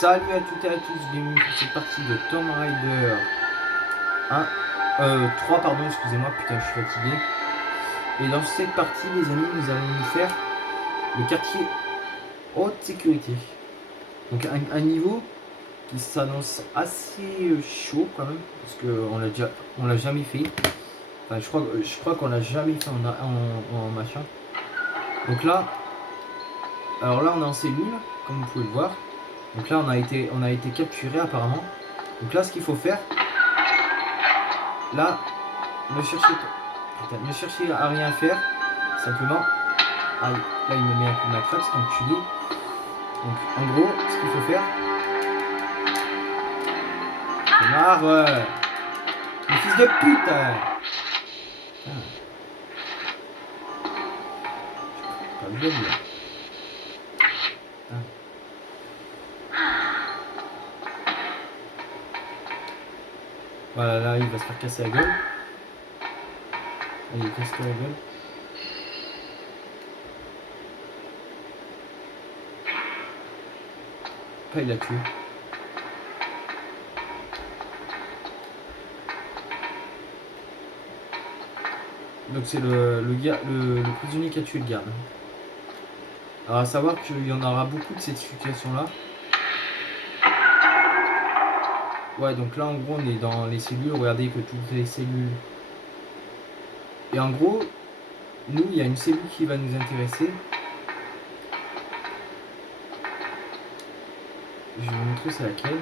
Salut à toutes et à tous, bienvenue pour cette partie de Tomb Raider 3 pardon, excusez-moi, putain je suis fatigué. Et dans cette partie les amis, nous allons nous faire le quartier haute sécurité. Donc un niveau qui s'annonce assez chaud quand même, parce qu'on l'a jamais fait. Enfin je crois qu'on l'a jamais fait en machin. Donc là, alors là on est en cellule, comme vous pouvez le voir. Donc là on a été capturé apparemment. Donc là ce qu'il faut faire, là, ne cherchez à rien faire, simplement. Aïe, là il me met un coup de matraque, c'est enculé. Donc en gros, ce qu'il faut faire. Connard, le fils de pute. Pas le là. Voilà, là il va se faire casser la gueule. Allez, casse-toi la gueule. Pas il l'a tué. Donc c'est le prisonnier qui a tué le garde. Alors à savoir qu'il y en aura beaucoup de cette situation là. Ouais, donc là en gros on est dans les cellules, regardez que toutes les cellules. Et en gros, nous il y a une cellule qui va nous intéresser. Je vais vous montrer c'est laquelle.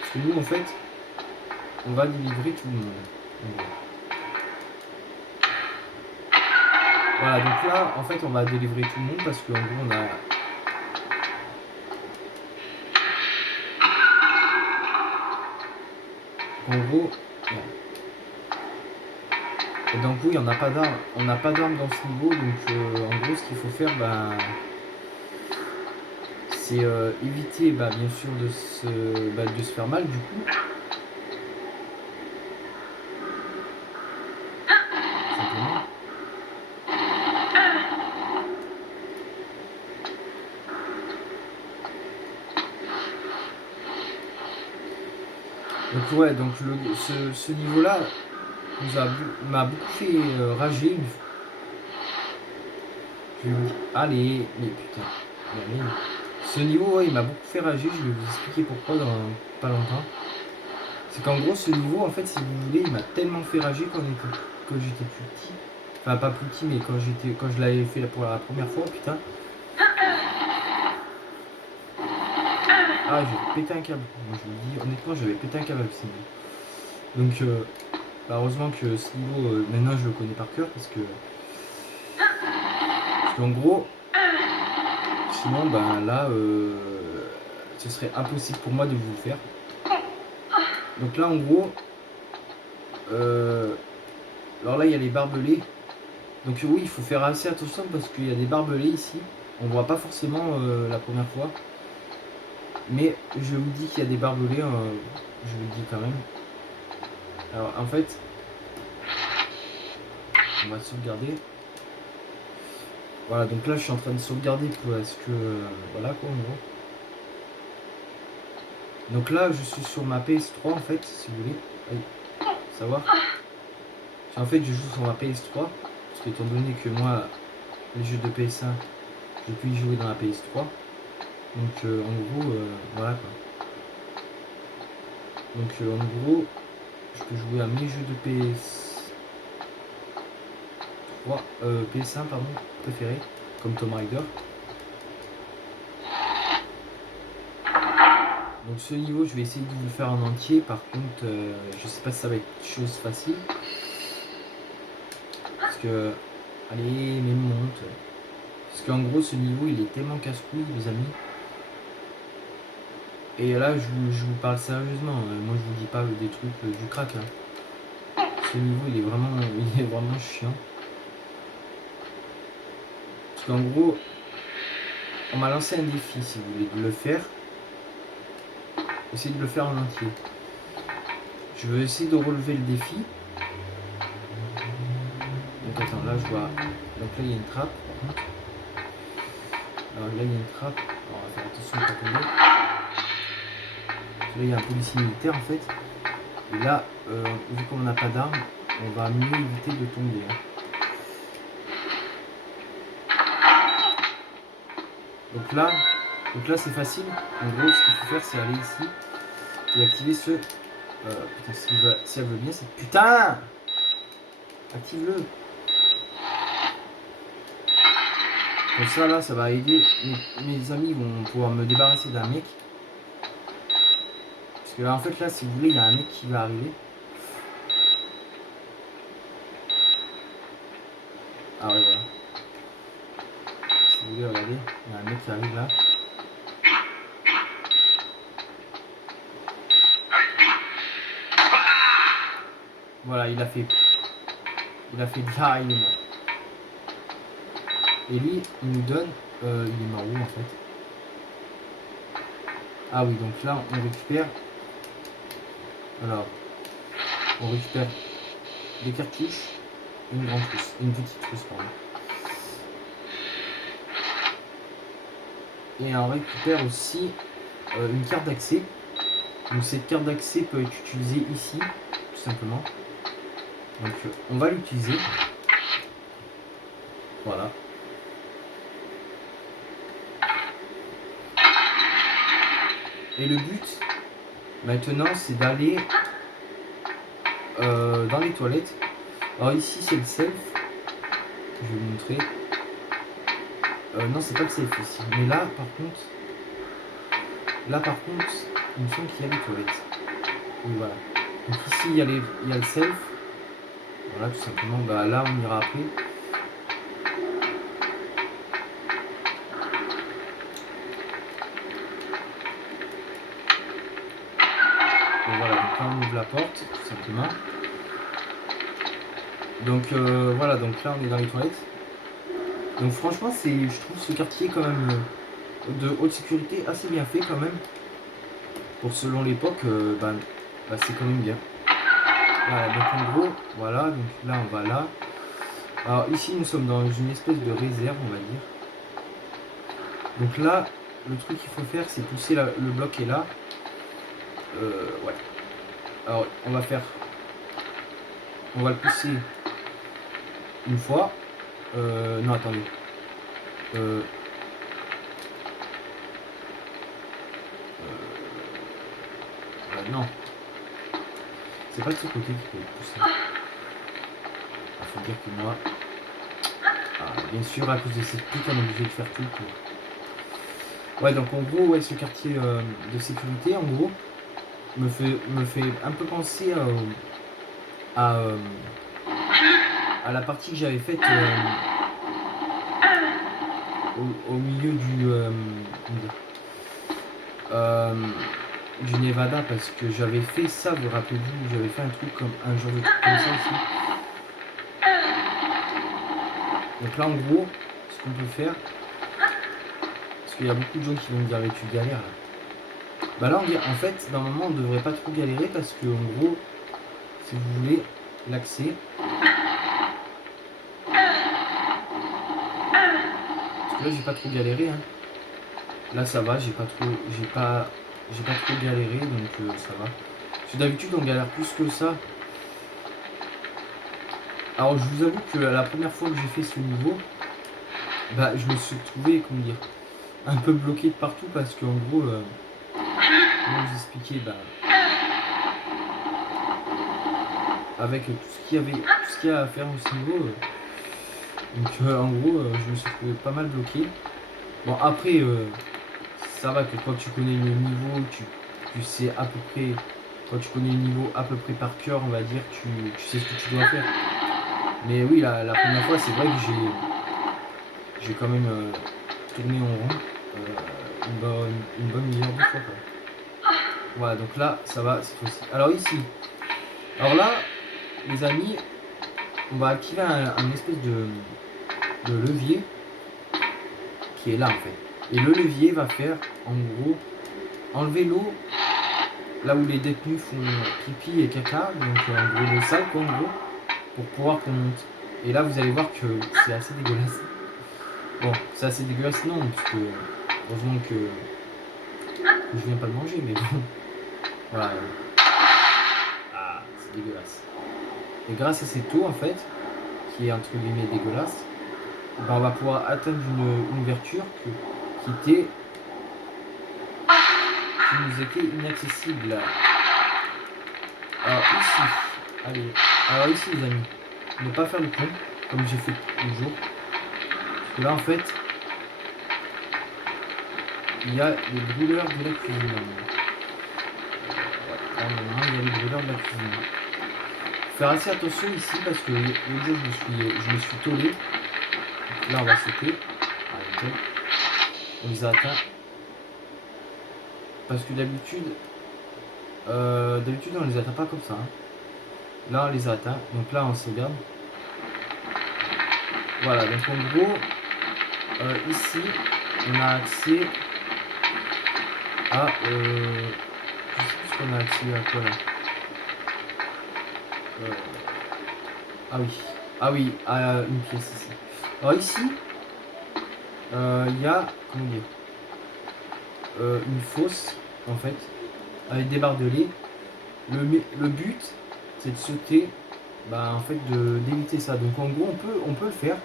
Parce que nous en fait, on va délivrer tout le monde. Voilà, donc là en fait on va délivrer tout le monde parce qu'en gros on a... En gros, et d'un coup il n'y en a pas d'armes. On n'a pas d'armes dans ce niveau, donc en gros ce qu'il faut faire, c'est éviter bien sûr de se faire mal du coup. Simplement. Donc ouais, donc ce niveau-là m'a beaucoup fait rager. Allez, mais putain. Allez. Ce niveau, ouais, il m'a beaucoup fait rager. Je vais vous expliquer pourquoi dans pas longtemps. C'est qu'en gros, ce niveau, en fait, si vous voulez, il m'a tellement fait rager quand j'étais plus petit. Enfin, pas plus petit, mais quand je l'avais fait pour la première fois, putain. Ah, j'ai pété un câble. Moi, je vous le dis, honnêtement, j'avais pété un câble avec ce niveau. Donc, heureusement que ce niveau, maintenant, je le connais par cœur parce qu'en gros, sinon, là, ce serait impossible pour moi de vous le faire. Donc là, en gros, alors là, il y a les barbelés. Donc oui, il faut faire assez attention parce qu'il y a des barbelés ici. On voit pas forcément la première fois. Mais je vous dis qu'il y a des barbelés, je vous le dis quand même. Alors en fait, on va sauvegarder. Voilà, donc là je suis en train de sauvegarder parce que voilà quoi en gros. Donc là je suis sur ma PS3 en fait, si vous voulez. Allez, savoir. En fait je joue sur ma PS3, parce qu'étant donné que moi les jeux de PS1 je peux y jouer dans la PS3. Donc en gros voilà quoi. Donc en gros je peux jouer à mes jeux de PS1 pardon, préférés, comme Tomb Raider. Donc ce niveau je vais essayer de vous le faire en entier, par contre je sais pas si ça va être chose facile. Parce que, allez mais monte. Parce qu'en gros ce niveau il est tellement casse-couille les amis. Et là je vous parle sérieusement, moi je vous dis pas des trucs du crack hein. Ce niveau il est vraiment chiant. Parce qu'en gros, on m'a lancé un défi si vous voulez de le faire. Essayez de le faire en entier. Je veux essayer de relever le défi. Donc attends, là je vois. Donc là il y a une trappe par contre. Alors là il y a une trappe. Alors, on va faire attention à pas tomber. Là, il y a un policier militaire en fait. Et là, vu qu'on n'a pas d'armes, on va mieux éviter de tomber. Hein. Donc là c'est facile. En gros, ce qu'il faut faire, c'est aller ici et activer ce. Putain, si elle veut bien, c'est. Putain! Active-le! Comme ça, là, ça va aider. Mes amis vont pouvoir me débarrasser d'un mec. Parce que là, en fait, là, si vous voulez, il y a un mec qui va arriver. Ah ouais, voilà. Si vous voulez, regardez, il y a un mec qui arrive là. Voilà, il a fait déjà, il est mort. Et lui, il nous donne, il est mort où en fait? Ah oui, donc là, on récupère, alors, on récupère des cartouches, une grande trousse, une petite trousse, pardon. Et on récupère aussi une carte d'accès. Donc cette carte d'accès peut être utilisée ici, tout simplement. Donc on va l'utiliser. Voilà. Et le but maintenant c'est d'aller dans les toilettes. Alors ici c'est le self. Je vais vous montrer. Non c'est pas le self ici. Mais là par contre, il me semble qu'il y a les toilettes. Oui voilà. Donc ici il y a le self. Voilà tout simplement. Bah là on ira après. Et voilà, donc là on ouvre la porte, tout simplement. Donc voilà, donc là on est dans les toilettes. Donc franchement, je trouve ce quartier quand même de haute sécurité assez bien fait quand même. Pour selon l'époque, c'est quand même bien. Voilà, donc en gros, voilà, donc là on va là. Alors ici nous sommes dans une espèce de réserve, on va dire. Donc là, le truc qu'il faut faire, c'est pousser le bloc qui est là. Ouais. Alors on va le pousser une fois. Non, attendez. Non. C'est pas de ce côté qu'il faut pousser. Il faut dire que moi... bien sûr, à cause de cette pute, on est obligé de faire tout pour... Ouais, donc en gros, ouais, ce quartier de sécurité, en gros, me fait un peu penser à la partie que j'avais faite au milieu du Nevada, parce que j'avais fait ça, vous rappelez-vous, j'avais fait un truc comme un genre de truc comme ça aussi. Donc là en gros, ce qu'on peut faire, parce qu'il y a beaucoup de gens qui vont me dire mais tu galères là. Bah là en fait normalement on ne devrait pas trop galérer parce que en gros, si vous voulez l'accès, parce que là j'ai pas trop galéré hein. Là ça va, j'ai pas trop galéré, donc ça va. Parce que d'habitude on galère plus que ça. Alors je vous avoue que la première fois que j'ai fait ce niveau, bah je me suis trouvé, comment dire, un peu bloqué de partout parce qu'en gros, comment vous expliquer, avec tout ce qu'il y a à faire dans ce niveau, donc en gros je me suis trouvé pas mal bloqué. Bon après ça va que quand tu connais le niveau, tu sais à peu près, quand tu connais le niveau à peu près par cœur, on va dire, tu sais ce que tu dois faire. Mais oui, la première fois, c'est vrai que j'ai quand même tourné en rond une bonne milliard de fois. Quoi. Voilà, donc là, ça va cette fois-ci. Alors ici, alors là, les amis, on va activer un espèce de levier qui est là en fait. Et le levier va faire, en gros, enlever l'eau là où les détenus font pipi et caca, donc en gros le sale quoi en gros, pour pouvoir qu'on monte. Et là vous allez voir que c'est assez dégueulasse. Bon, c'est assez dégueulasse non, parce que heureusement que que je viens pas de manger, mais bon. Voilà. Ah, c'est dégueulasse. Et grâce à cette eau, en fait, qui est entre guillemets dégueulasse, ben, on va pouvoir atteindre une ouverture qui nous était inaccessible. Alors ici, allez, alors ici les amis, ne pas faire le con, comme j'ai fait toujours. Parce que là en fait, il y a les brûleurs de la cuisine. Ouais, là, maintenant il y a les brûleurs de la cuisine. Faire assez attention ici parce que l'autre jour je me suis tollé. Là on va sauter. Arrêtez. On les a atteints. Parce que d'habitude on les atteint pas comme ça. Hein. Là on les a atteints. Donc là on sauvegarde. Voilà, donc en gros, ici on a accès à. Je sais plus ce qu'on a accès à quoi là. Ah oui. Ah oui, à une pièce ici. Alors ici, il y a. Comment dire une fosse en fait, avec des barbelés. Le but c'est de sauter, bah, en fait d'éviter ça. Donc en gros on peut le faire.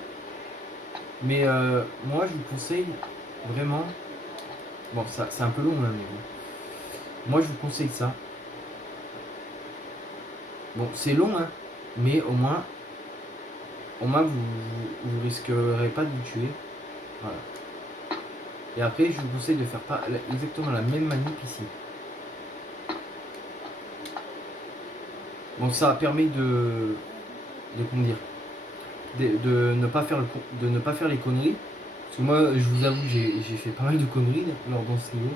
Mais moi je vous conseille vraiment. Bon ça c'est un peu long hein, mais bon. Moi je vous conseille ça. Bon c'est long hein, mais au moins vous risquerez pas de vous tuer. Voilà. Et après je vous conseille de faire pas exactement la même manip ici. Donc ça permet de comment dire, de ne pas faire les conneries. Parce que moi je vous avoue j'ai fait pas mal de conneries lors dans ce niveau.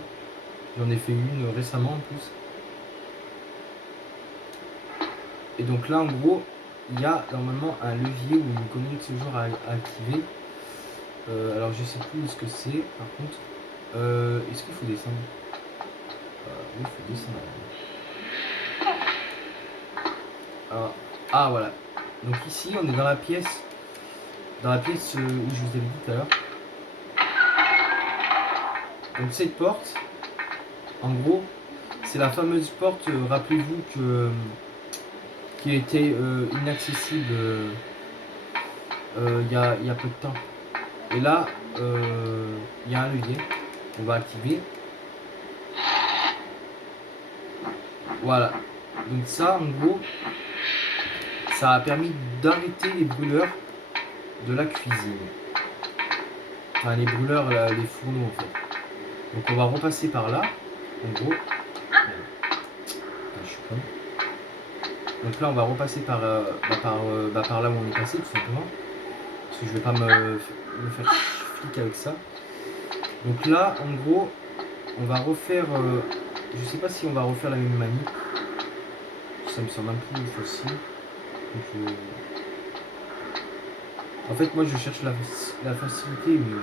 J'en ai fait une récemment en plus. Et donc là en gros il y a normalement un levier ou une connerie de ce genre à activer. Alors je sais plus ce que c'est par contre. Est-ce qu'il faut descendre? Oui, il faut descendre. Alors, ah voilà. Donc ici on est dans la pièce où je vous avais dit tout à l'heure. Donc cette porte, en gros, c'est la fameuse porte, rappelez-vous qui était inaccessible il y a peu de temps. Et là, il y a un levier. On va activer. Voilà. Donc ça, en gros, ça a permis d'arrêter les brûleurs de la cuisine. Enfin, les brûleurs, les fourneaux, en fait. Donc on va repasser par là, en gros. Attends, je suis con. Donc là, on va repasser par là où on est passé, tout simplement. Parce que je vais pas me faire flic avec ça. Donc là, en gros, on va refaire. Je sais pas si on va refaire la même manip. Ça me semble un peu facile. Donc, en fait, moi je cherche la facilité, mais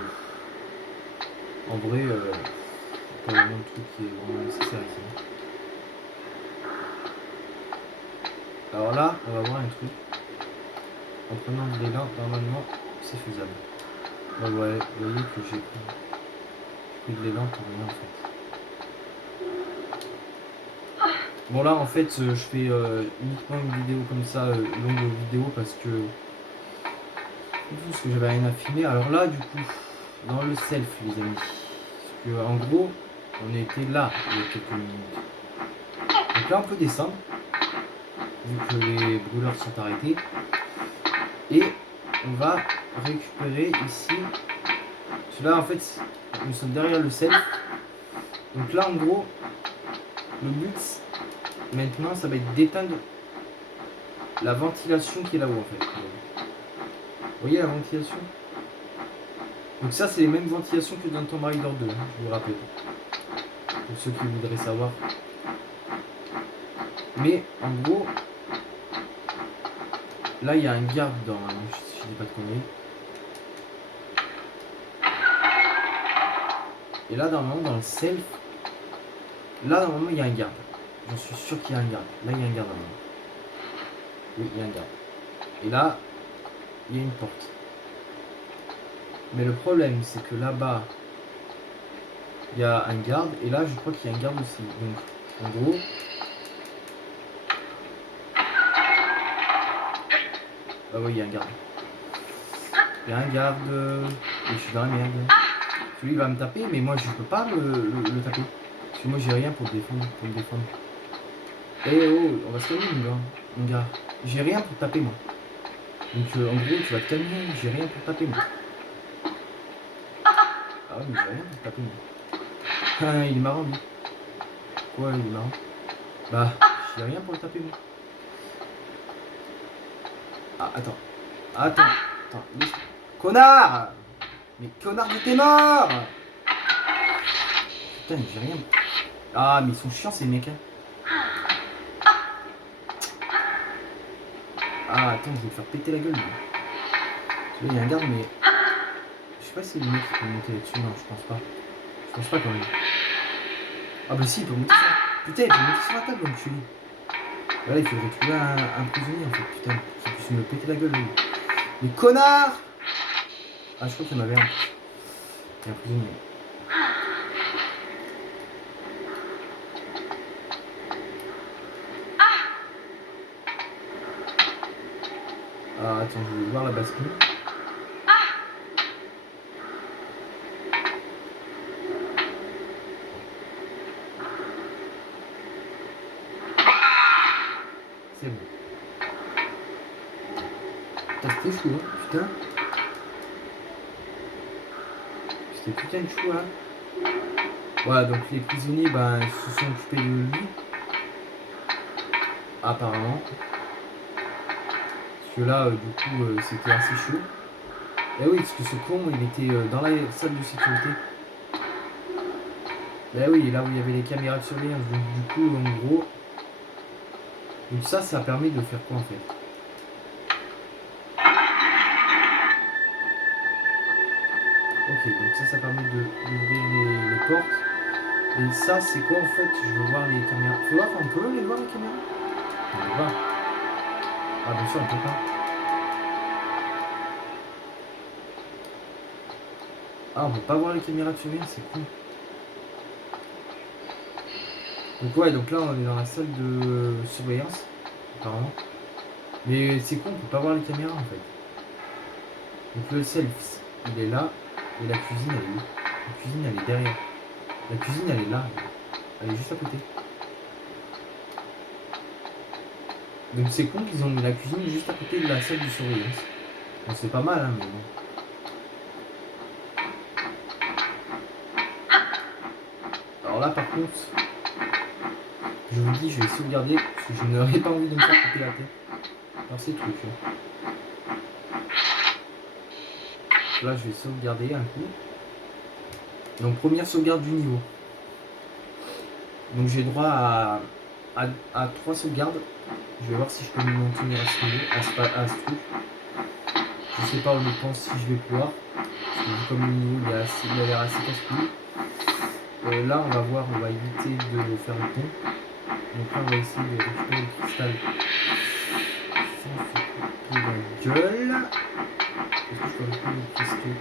en vrai, c'est pas vraiment le truc qui est vraiment nécessaire ici. Alors là, on va voir un truc. En prenant de l'élan, normalement, c'est faisable. Bah ouais, vous voyez que j'ai pris de l'élan pour rien en fait. Bon là en fait je fais uniquement une vidéo comme ça, longue vidéo parce que j'avais rien à filmer. Alors là du coup, dans le self les amis, parce que en gros on était là il y a quelques minutes. Donc là on peut descendre, vu que les brûleurs sont arrêtés. Et on va récupérer ici. Là en fait nous sommes derrière le self. Donc là en gros le but maintenant ça va être d'éteindre la ventilation qui est là-haut en fait. Vous voyez la ventilation? Donc ça c'est les mêmes ventilations que dans Tomb Raider 2, hein, je vous rappelle. Pour ceux qui voudraient savoir. Mais en gros, là il y a un garde dans, si je dis pas de conneries. Et là normalement dans le self, là normalement il y a un garde. J'en suis sûr qu'il y a un garde. Là il y a un garde normalement. Oui, il y a un garde. Et là, il y a une porte. Mais le problème c'est que là-bas, il y a un garde, et là je crois qu'il y a un garde aussi. Donc en gros, ah oui, il y a un garde. Il y a un garde, et je suis dans la merde. Celui va me taper, mais moi je peux pas le taper. Parce que moi j'ai rien pour défendre, pour me défendre. Eh oh, on va se calmer mon gars. J'ai rien pour taper moi. Donc en gros tu vas te calmer, j'ai rien pour taper moi. Ah ouais mais j'ai rien pour taper moi. Ah il est marrant lui. Ouais il est marrant. Bah j'ai rien pour le taper moi. Ah attends. Attends. Connard. Mais connard de tes morts. Putain j'ai rien. Ah mais ils sont chiants ces mecs hein. Ah attends je vais me faire péter la gueule. Tu vois il y a un garde mais... Je sais pas si le mec peut monter là-dessus, non je pense pas. Je pense pas quand même. Ah bah si il peut monter sur la... Putain il peut monter sur la table donc je suis. Là il faudrait trouver un prisonnier en fait, putain. Ça puisse me péter la gueule lui. Mais connard. Ah je crois qu'il y en avait un. Il y a un prisonnier. Ah attends je vais voir la bascule. C'est bon. Putain c'était chou hein, putain. C'était putain de chou hein. Voilà donc les prisonniers bah ils se sont occupés de lui. Apparemment. Parce que là du coup c'était assez chaud. Et oui parce que ce con il était dans la salle de sécurité. Bah oui, là où il y avait les caméras de surveillance, donc du coup, en gros... Donc ça permet de faire quoi en fait? Ok, donc ça permet d'ouvrir les portes. Et ça, c'est quoi en fait? Je veux voir les caméras. Faut voir, on peut les voir les caméras? On peut pas. Ah bien sûr, on peut pas. Ah, on peut pas voir les caméras de surveillance, c'est cool. Donc ouais, donc là, on est dans la salle de surveillance, apparemment. Mais c'est con, on peut pas voir les caméras en fait. Donc le self, il est là. Et la cuisine, elle est où? La cuisine, elle est derrière. La cuisine, elle est là. Elle est juste à côté. Donc c'est con qu'ils ont mis la cuisine juste à côté de la salle de surveillance. Bon, c'est pas mal, hein, mais bon. Alors là, par contre, je vous dis, je vais sauvegarder parce que je n'aurais pas envie de me faire couper la tête par ces trucs. Hein. Là, je vais sauvegarder un coup. Donc, première sauvegarde du niveau. Donc, j'ai droit à 3 sauvegardes. Je vais voir si je peux m'en tenir à ce niveau, à ce truc. Je sais pas honnêtement si je vais pouvoir. Parce que comme le niveau il a l'air assez casse-couille. Là, on va voir, on va éviter de faire le pont. Donc là, on va essayer de récupérer le cristal sans se couper la gueule. Est-ce que je peux récupérer le cristaux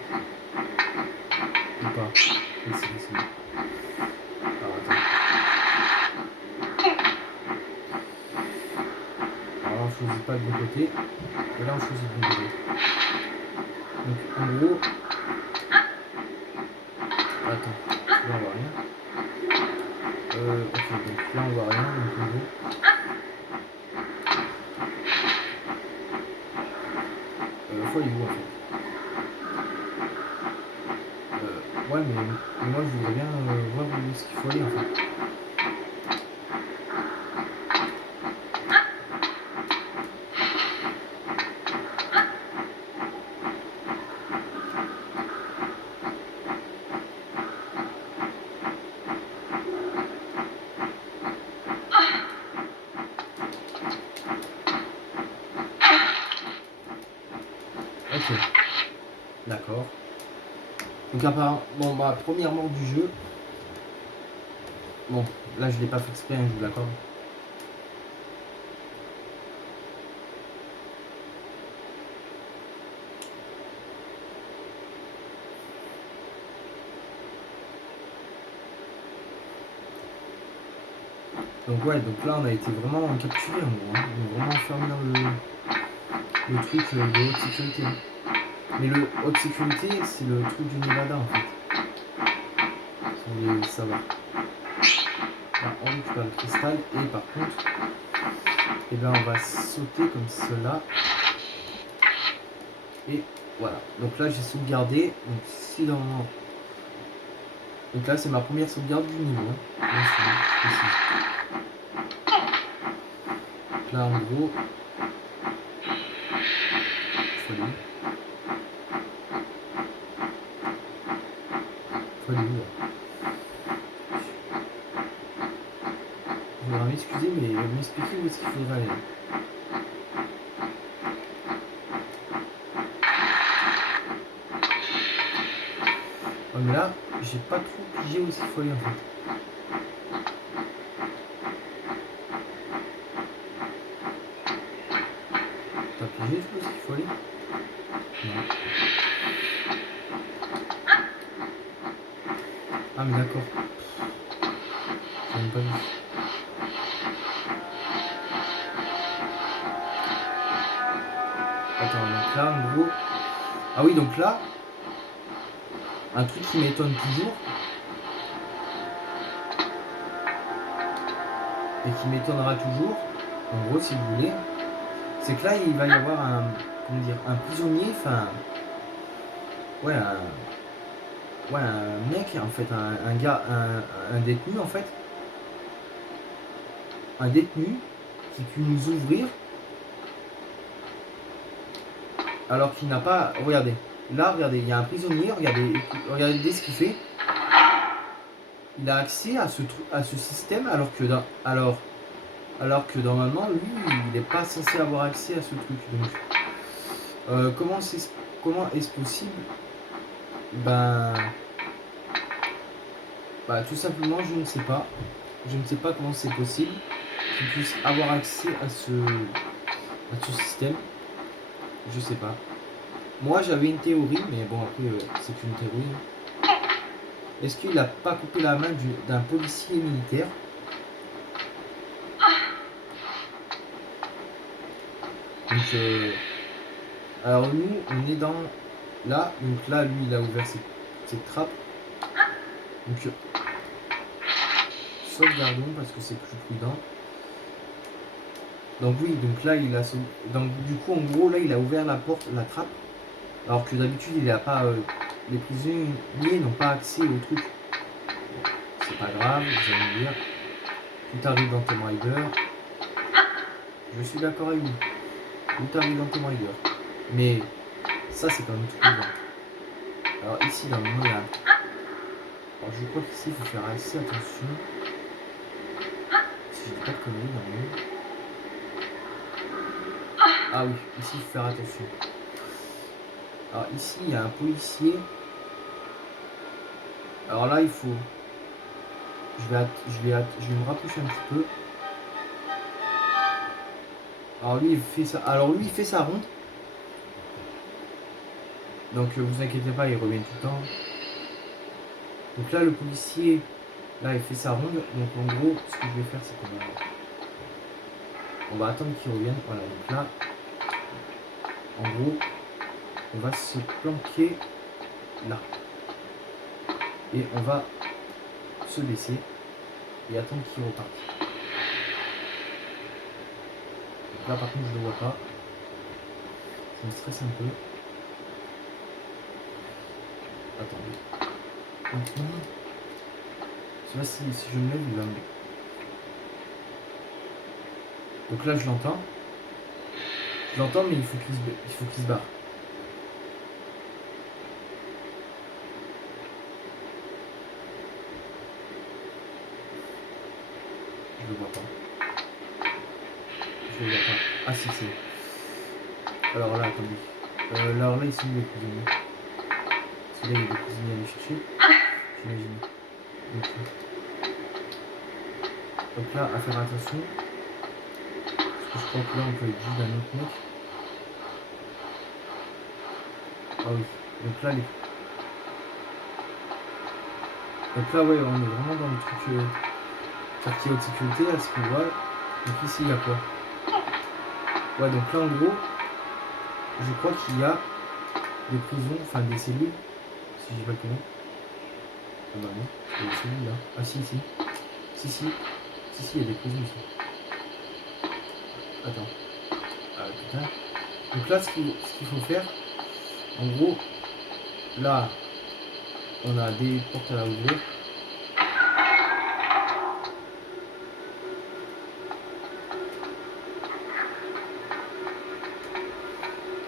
ou pas? Oui, c'est bon. Alors attends. Alors là, on choisit pas le bon côté. Et là, on choisit le bon côté. Donc en gros... Attends, là on voit rien. Ok, donc là on voit rien. Donc en gros... faut aller où en fait? Ouais, mais moi je voudrais bien voir où est-ce qu'il faut aller en fait. Ok, d'accord. Donc apparemment, bon bah première mort du jeu. Bon, là je l'ai pas fait exprès, hein, je vous l'accorde. Donc ouais, donc là on a été vraiment capturé en gros, hein. On est vraiment enfermé dans le truc de haute sécurité. Mais le haute sécurité, c'est le truc du Nevada en fait. Si vous voulez savoir. Là, on récupère le cristal et par contre, eh ben, on va sauter comme cela. Et voilà. Donc là j'ai sauvegardé. Donc si dans. Donc là c'est ma première sauvegarde du niveau. Hein. Là en gros. Folie. Folie, ouais. Je voudrais m'excuser mais m'expliquer où est-ce qu'il faudrait aller. Oh, mais là, j'ai pas trop pigé où est-ce qu'il faut aller en fait. T'as pigé où est-ce qu'il faut aller? Non. Ah mais d'accord. J'en ai pas vu. Attends, donc là en gros. Ah oui, donc là, un truc qui m'étonne toujours et qui m'étonnera toujours, en gros si vous voulez, c'est que là il va y avoir un, comment dire, un prisonnier, enfin, ouais, un mec en fait, un gars, un détenu en fait, un détenu qui peut nous ouvrir alors qu'il n'a pas, regardez, là regardez, il y a un prisonnier, regardez ce qu'il fait. Il a accès à ce système alors que normalement lui il n'est pas censé avoir accès à ce truc. Donc comment est-ce possible? Ben tout simplement je ne sais pas. Je ne sais pas comment c'est possible qu'il puisse avoir accès à ce système. Je sais pas. Moi j'avais une théorie, mais bon après c'est qu'une théorie. Est-ce qu'il n'a pas coupé la main d'un policier militaire? Donc, alors nous, on est dans là. Donc là, lui, il a ouvert cette trappe. Donc, sauvegardons parce que c'est plus prudent. Donc oui, donc là, donc du coup, en gros, là, il a ouvert la porte, la trappe. Alors que d'habitude, il a pas. Les prisonniers n'ont pas accès au truc. Bon, c'est pas grave, vous allez me dire. Tout arrive dans Tomb Raider. Je suis d'accord avec vous. Tout arrive dans Tomb Raider. Mais ça, c'est quand même tout prudent. Alors ici, dans le monde, alors je crois qu'ici, il faut faire assez attention. Si je dis pas de conneries, dans le monde. Ah oui, ici, il faut faire attention. Alors ici, il y a un policier. Alors là, il faut... Je vais me rapprocher un petit peu. Alors lui, il fait ça. Alors lui, il fait sa ronde. Donc vous inquiétez pas, il revient tout le temps. Donc là, le policier, là, il fait sa ronde. Donc en gros, ce que je vais faire, c'est on va attendre qu'il revienne. Voilà, donc là, en gros, on va se planquer là. Et on va se baisser et attendre qu'il reparte. Donc là, par contre, je ne le vois pas. Ça me stresse un peu. Attendez. Maintenant, je sais pas si je me lève, il va me... Donc là, je l'entends. Je l'entends, mais il faut qu'il se barre. Je le vois pas. Je le vois pas. Ah si, c'est... Alors là, attendez. Alors là, ils sont où les prisonniers? Parce que là, il y a des prisonniers à aller chercher. J'imagine. Donc là, à faire attention. Parce que je crois que là, on peut être juste d'un autre mec. Ah oui. Donc là, Donc là, ouais, on est vraiment dans le truc... Quartier haute sécurité, à ce qu'on voit. Donc ici, il y a quoi? Ouais, donc là, en gros, je crois qu'il y a des prisons, enfin des cellules, si j'ai pas connu. Ah bah non, c'est des cellules là. Ah si, si. Si, il y a des prisons ici. Attends. Ah putain. Donc là, ce qu'il faut faire, en gros, là, on a des portes à ouvrir.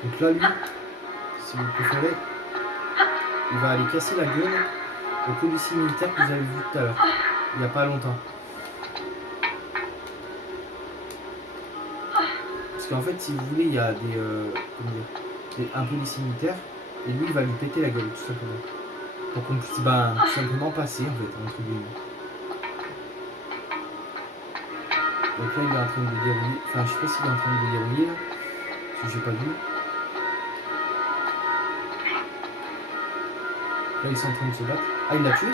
Donc là, lui, si vous préférez, il va aller casser la gueule au policier militaire que vous avez vu tout à l'heure, il n'y a pas longtemps. Parce qu'en fait, si vous voulez, il y a un policier militaire, et lui, il va lui péter la gueule, tout simplement. Pour qu'on puisse, tout simplement passer, en fait, entre guillemets. Donc là, il est en train de dérouiller, enfin, je sais pas s'il est en train de dérouiller, là, parce que j'ai pas vu. Là, ils sont en train de se battre. Ah, il l'a tué?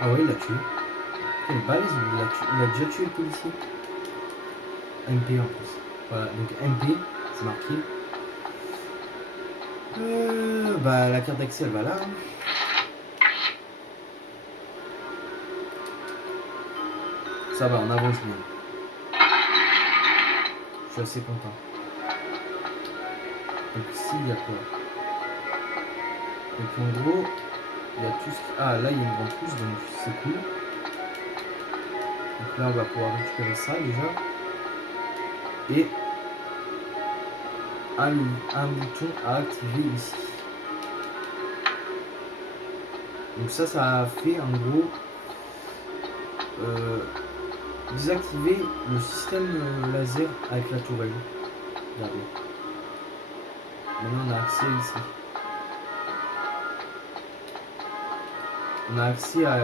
Ah ouais, il l'a tué. Quelle balèze, il a déjà tué le policier. MP en plus. Voilà, donc MP, c'est marqué. La carte d'accès, elle va là. Ça va, on avance bien. Je suis assez content. Donc ici, il y a quoi? Donc en gros, il y a tout ce qui... Ah, là, il y a une grande pousse, donc c'est cool. Donc là, on va pouvoir récupérer ça, déjà. Et un bouton à activer ici. Donc ça a fait, en gros, désactiver le système laser avec la tourelle. Regardez. Maintenant, on a accès ici. On a accès à...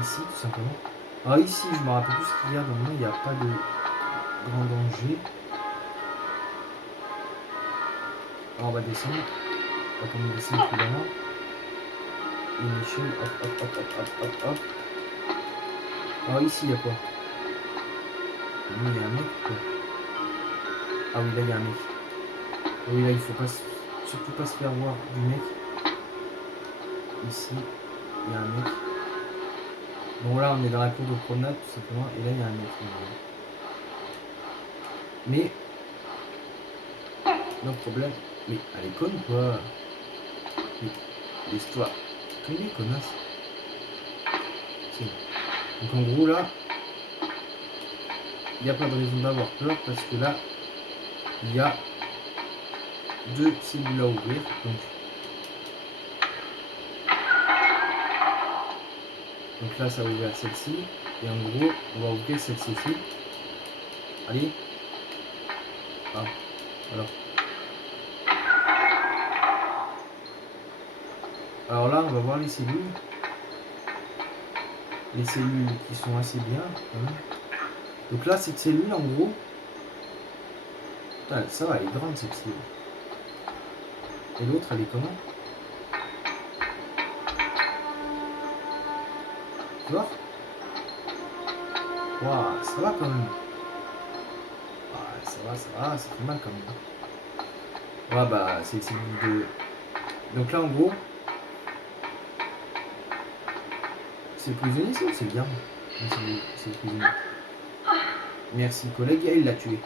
ici, tout simplement. Alors ici, je me rappelle plus ce qu'il y a. Normalement, il n'y a pas de grand danger. Alors, on va descendre. On va comme descendre prudemment. Une échelle. Hop, hop, hop, hop, hop, hop, hop. Alors ici, il y a quoi? Il y a un mec, quoi. Ah oui, là, il y a un mec. Oui, là, il faut pas, surtout pas se faire voir du mec. Ici, il y a un mec. Bon, là, on est dans la cour de promenade, tout simplement. Et là, il y a un mec. Mais, non problème. Mais, elle est conne, quoi. Mais, l'histoire. Tenez, connasse. Si. Donc, en gros, là, il n'y a pas de raison d'avoir peur parce que là, il y a 2 cellules à ouvrir. Donc là, ça va ouvrir celle-ci. Et en gros, on va ouvrir celle-ci. Allez. Ah, alors là, on va voir les cellules. Les cellules qui sont assez bien. Hein. Donc là, cette cellule, en gros, ça va, elle est grande cette cellule. Et l'autre, elle est comment? Tu vois? Waouh, ça va quand même. Ah, ça fait mal quand même. Ouais, c'est les cellules de... Donc là, en gros, c'est le prisonnier, ça ou c'est le garde? C'est le prisonnier. Merci, collègue. Il l'a tué.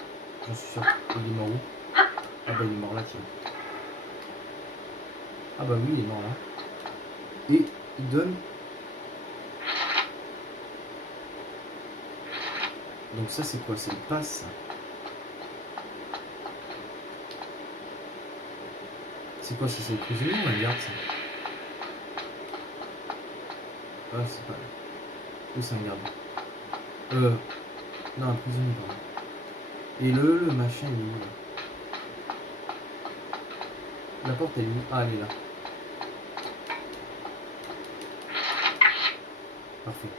J'en suis sûr. Il est mort où? Ah il est mort là, tiens. Ah oui, il est mort là. Et il donne... Donc ça, c'est quoi? C'est le pass. C'est quoi? C'est le prisonnier ou un garde, ça? Ah, c'est pas... Ou c'est un garde? Non, un prisonnier, pardon. Et le machin, il est où, là? La porte, elle est où? Ah, elle est là. Parfait.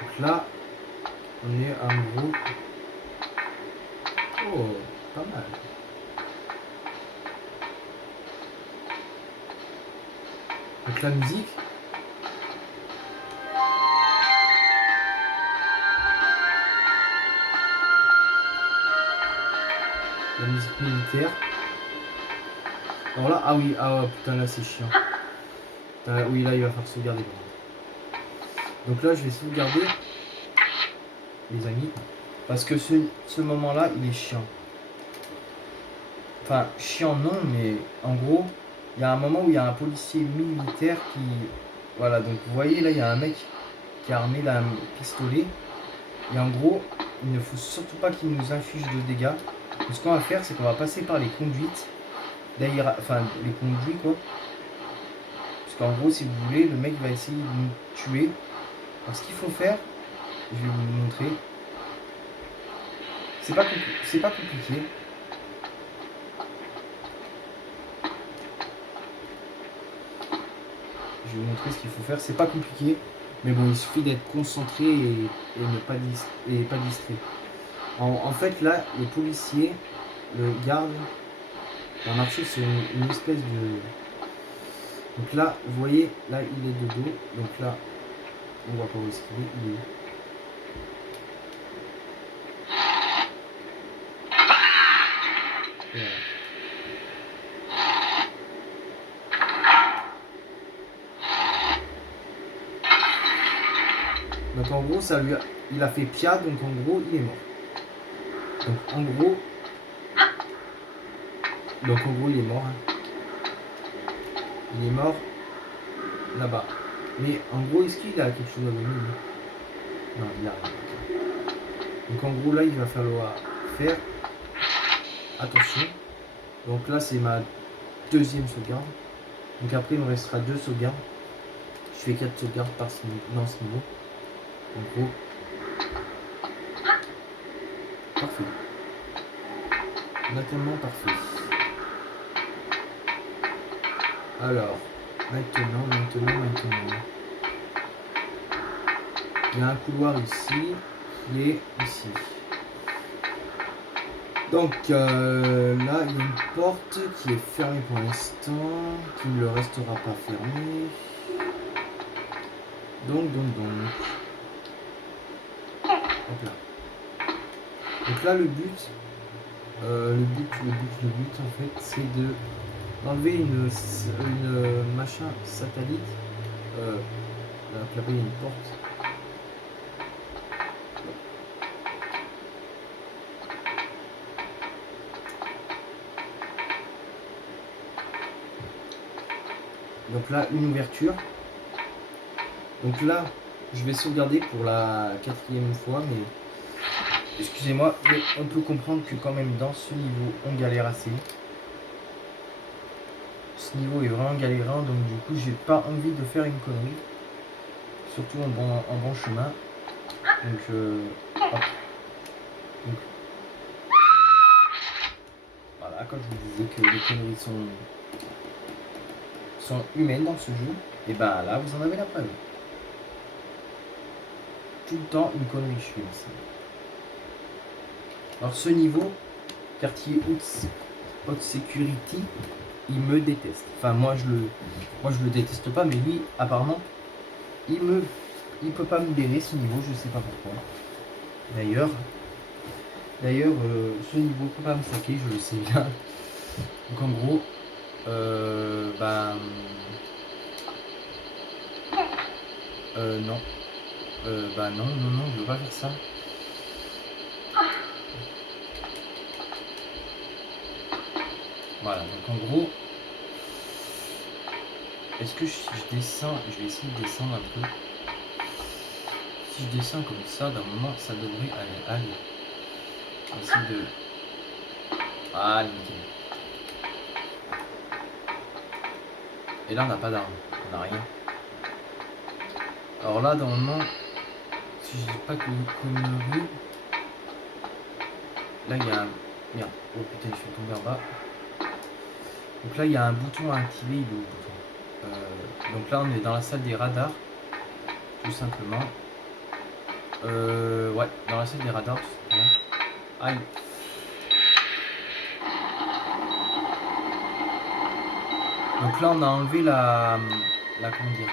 Donc là, on est en gros... Oh, pas mal. Donc la musique. La musique militaire. Alors là, ah oui, ah ouais, putain, là c'est chiant. Oui, là il va falloir sauvegarder. Donc là, je vais sauvegarder, les amis, parce que ce moment-là, il est chiant. Enfin, chiant non, mais en gros, il y a un moment où il y a un policier militaire qui... Voilà, donc vous voyez, là, il y a un mec qui est armé d'un pistolet. Et en gros, il ne faut surtout pas qu'il nous inflige de dégâts. Donc, ce qu'on va faire, c'est qu'on va passer par les conduites. Enfin, les conduits, quoi. Parce qu'en gros, si vous voulez, le mec va essayer de nous tuer. Alors, ce qu'il faut faire, je vais vous le montrer. C'est pas compliqué. Je vais vous montrer ce qu'il faut faire. C'est pas compliqué. Mais bon, il suffit d'être concentré et ne pas distrait. En fait, là, le policier, le garde, va marcher sur une espèce de... Donc là, vous voyez, là, il est de dos. Donc là, on voit pas où est-ce qu'il est. Il est... Voilà. Donc en gros, il a fait pia, donc en gros, il est mort. Donc en gros, il est mort. Hein. Il est mort là-bas. Mais en gros, est-ce qu'il a quelque chose à venir? Non, il a rien. Donc en gros, là, il va falloir faire attention. Donc là, c'est ma deuxième sauvegarde. Donc après, il me restera 2 sauvegardes. Je fais 4 sauvegardes dans ce niveau. En gros, parfait. Naturellement parfait. Alors, maintenant. Il y a un couloir ici, qui est ici. Donc là, il y a une porte qui est fermée pour l'instant, qui ne le restera pas fermée. Donc. Hop là. Donc là, le but en fait, c'est de d'enlever une machin satellite. Là-bas, il y a une porte. Donc là, une ouverture. Donc là, je vais sauvegarder pour la 4e fois, mais excusez-moi, mais on peut comprendre que quand même dans ce niveau, on galère assez. Ce niveau est vraiment galérant, donc du coup, j'ai pas envie de faire une connerie. Surtout en bon chemin. Donc, hop. Donc, voilà, comme je vous disais que les conneries sont humaines dans ce jeu, et ben là, vous en avez la preuve. Tout le temps, une connerie je fais ici. Alors ce niveau, quartier haute security, il me déteste. Enfin moi je le déteste pas, mais lui apparemment il peut pas me libérer ce niveau, je sais pas pourquoi. D'ailleurs ce niveau peut pas me saquer, je le sais bien. Donc en gros non. Non, je veux pas faire ça. Voilà, donc en gros, est-ce que si je descends, je vais essayer de descendre un peu. Si je descends comme ça, d'un moment, ça devrait aller. On va essayer de... Ah, nickel. Et là, on n'a pas d'arme, on n'a rien. Alors là, normalement, si je dis pas que connerie, là, il y a un... Merde, oh putain, je suis tombé en bas. Donc là, il y a un bouton à activer, il est où le bouton donc là, on est dans la salle des radars, tout simplement. Ouais, dans la salle des radars, tout simplement. Aïe. Donc là, on a enlevé la comment dire,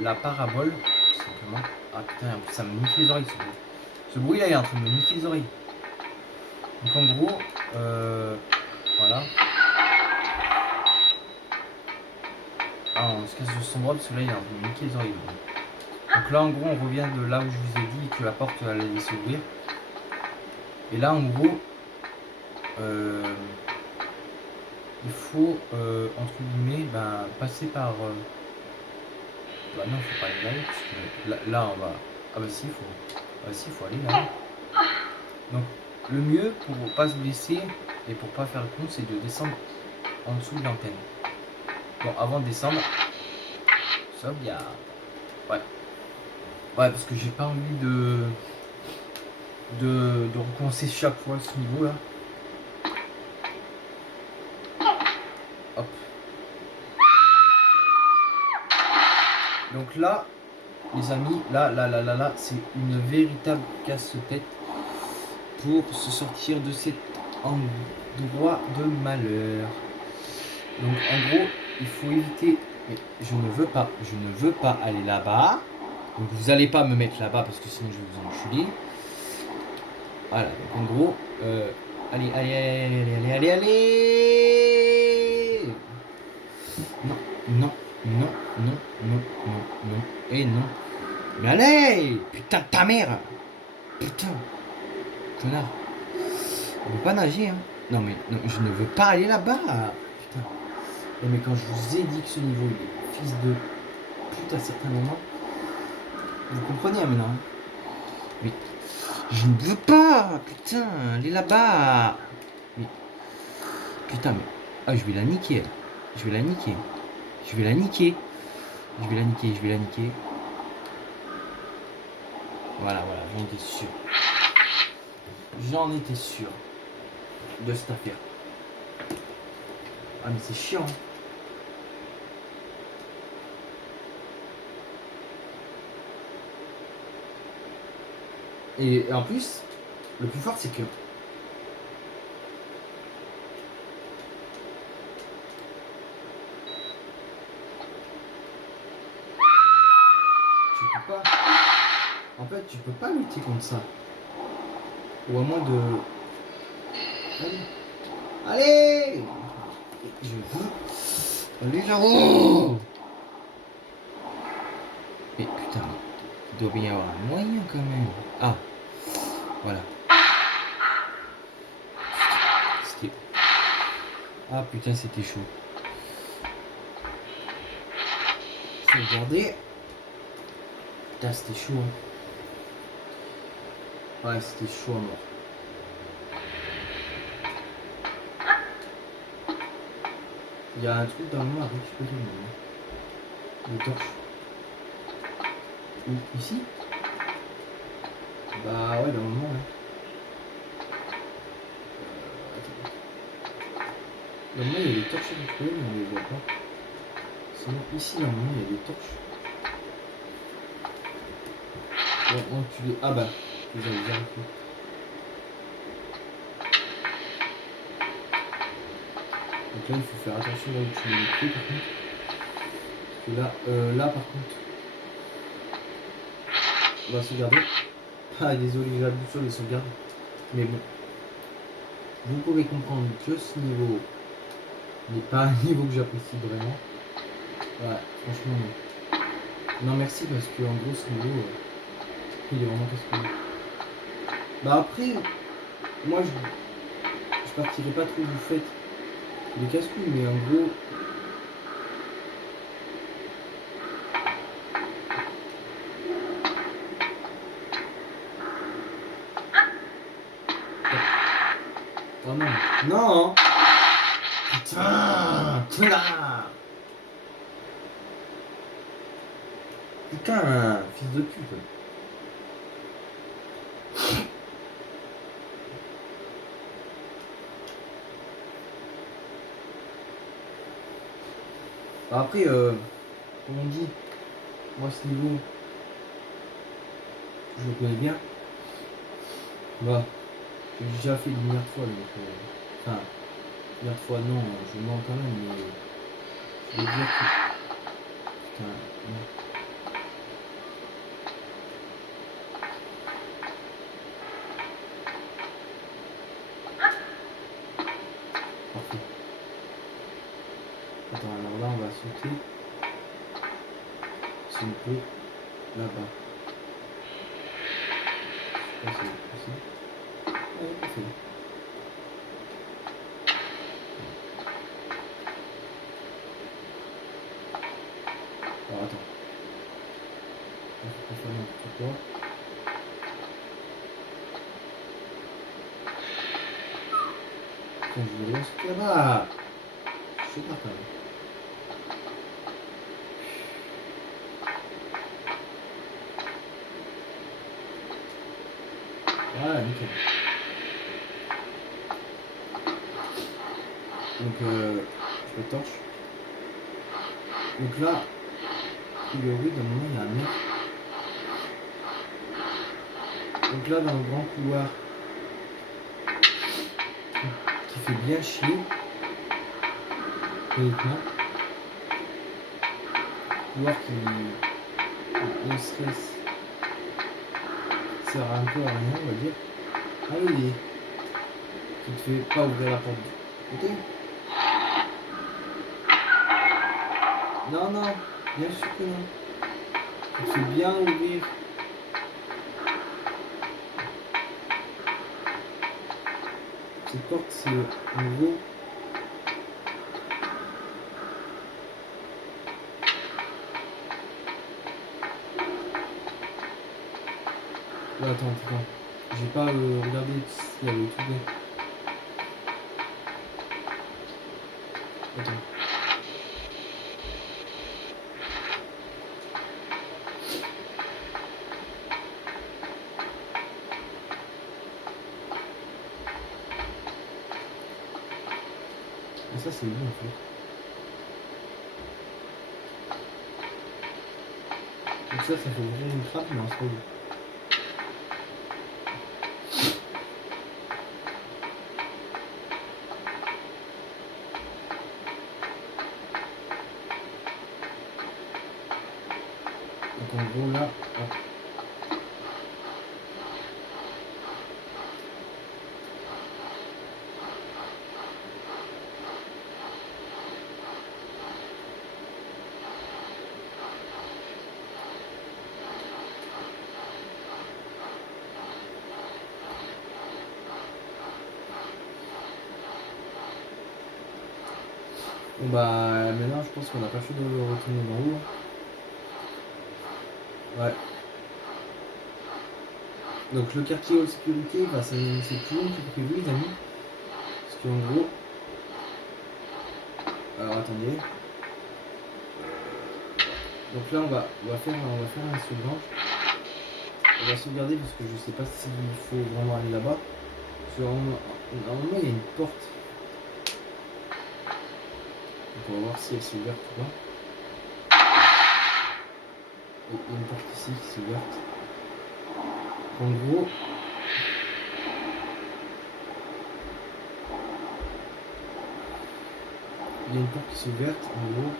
la parabole, tout simplement. Ah putain, en plus, ça me nique les oreilles ce bruit. Ce bruit là il est en train de me niquer les oreilles. Donc en gros, voilà. Ah, on se casse de son droit parce que là il est en train de me niquer les oreilles. Donc là en gros on revient de là où je vous ai dit que la porte allait s'ouvrir. Et là en gros, il faut entre guillemets passer par... Bah non, faut pas aller là-haut parce que là on va... Ah bah si, il faut aller là. Donc le mieux pour pas se blesser et pour pas faire le con, c'est de descendre en dessous de l'antenne. Bon, avant de descendre, sauvegarde. Ouais. Ouais, parce que j'ai pas envie de recommencer chaque fois ce niveau là. Hop. Donc là, les amis, là, c'est une véritable casse-tête pour se sortir de cet endroit de malheur. Donc en gros, il faut éviter. Mais je ne veux pas aller là-bas. Donc vous allez pas me mettre là-bas parce que sinon je vais vous enculer. Voilà, donc en gros, allez. Non, et non. Mais allez, putain de ta mère. Putain, connard. On peut pas nager, hein. Non, je ne veux pas aller là-bas. Putain. Et mais quand je vous ai dit que ce niveau il est fils de pute à certains moments, vous comprenez maintenant. Hein. Mais je ne veux pas, putain, aller là-bas. Mais putain, mais ah, je vais la niquer. Je vais la niquer. Voilà, j'en étais sûr de cette affaire. Ah mais c'est chiant. Et en plus, le plus fort c'est que tu peux pas. En fait, tu peux pas lutter contre ça. Ou à moins de. Allez. Je veux. Allez là-haut. Mais putain, il doit bien y avoir un moyen quand même. Ah, voilà. C'était... Ah putain, c'était chaud. Regardez. Putain, c'était chaud. Hein. Ouais, c'était chaud à mort. Il y a un truc dans le moment à récupérer. Des torches. Où? Ici? Bah ouais, dans le moment. Hein. Dans le moment, il y a des torches à récupérer, mais on les voit pas. Sinon, ici, dans le moment, il y a des torches. Bon, tu les... Ah bah, tu les as déjà repris. Donc là, il faut faire attention là où tu mets les pieds, par contre. Parce que là, par contre, on va sauvegarder. Ah, désolé, j'ai abusé sur les sauvegardes. Mais bon, vous pouvez comprendre que ce niveau n'est pas un niveau que j'apprécie vraiment. Ouais, franchement, non. Non, merci, parce que en gros, ce niveau, il est vraiment casse-couille. Bah après, moi, je partirai pas trop du fait qu'il est casse-couille, mais en gros... Oh non. Non. Putain. Connard. Putain, fils de pute. Après, comme on dit, moi ce niveau, je le connais bien. Bah, j'ai déjà fait une milliard de fois, donc... Enfin, une milliard de fois non, je mens quand même, mais... Je l'ai dire que... Putain, non. Parfait. Attends, alors là, on va sauter. Si on peut, là-bas. Je sais pas si c'est possible. Ouais, parfait. Alors attends. Il faut qu'on fasse n'importe quoi. Putain, je voulais sauter là-bas. Je sais pas quand même. Voilà, nickel. Donc, je le torche. Donc là, a priori, d'un moment, il y a un mec. Donc là, dans le grand couloir, qui fait bien chier, honnêtement. Couloir qui, ne stress, sert un peu à rien, on va dire. Ah oui, qui te fait pas ouvrir la porte du côté. Non, non, bien sûr que non. Qui te fait bien ouvrir. Cette porte, c'est en gros. Ouais, attends. J'ai pas regardé s'il y avait tout bien. Attends. Et ça, c'est où en fait? Donc ça fait ouvrir une trappe, mais on se trouve. Donc en gros là, hop. Bon bah maintenant je pense qu'on n'a pas fait de retourner en haut. Ouais. Donc le quartier haute sécurité, bah, c'est plus long que prévu les amis. Parce qu'en gros. Alors attendez. Donc là on va faire un sauvegarde. On va sauvegarder parce que je sais pas s'il faut vraiment aller là-bas. Parce que normalement il y a une porte. Donc on va voir si elle s'est ouverte ou pas. Il y a une porte ici qui s'est ouverte. En gros. Il y a une porte qui s'est ouverte, en gros.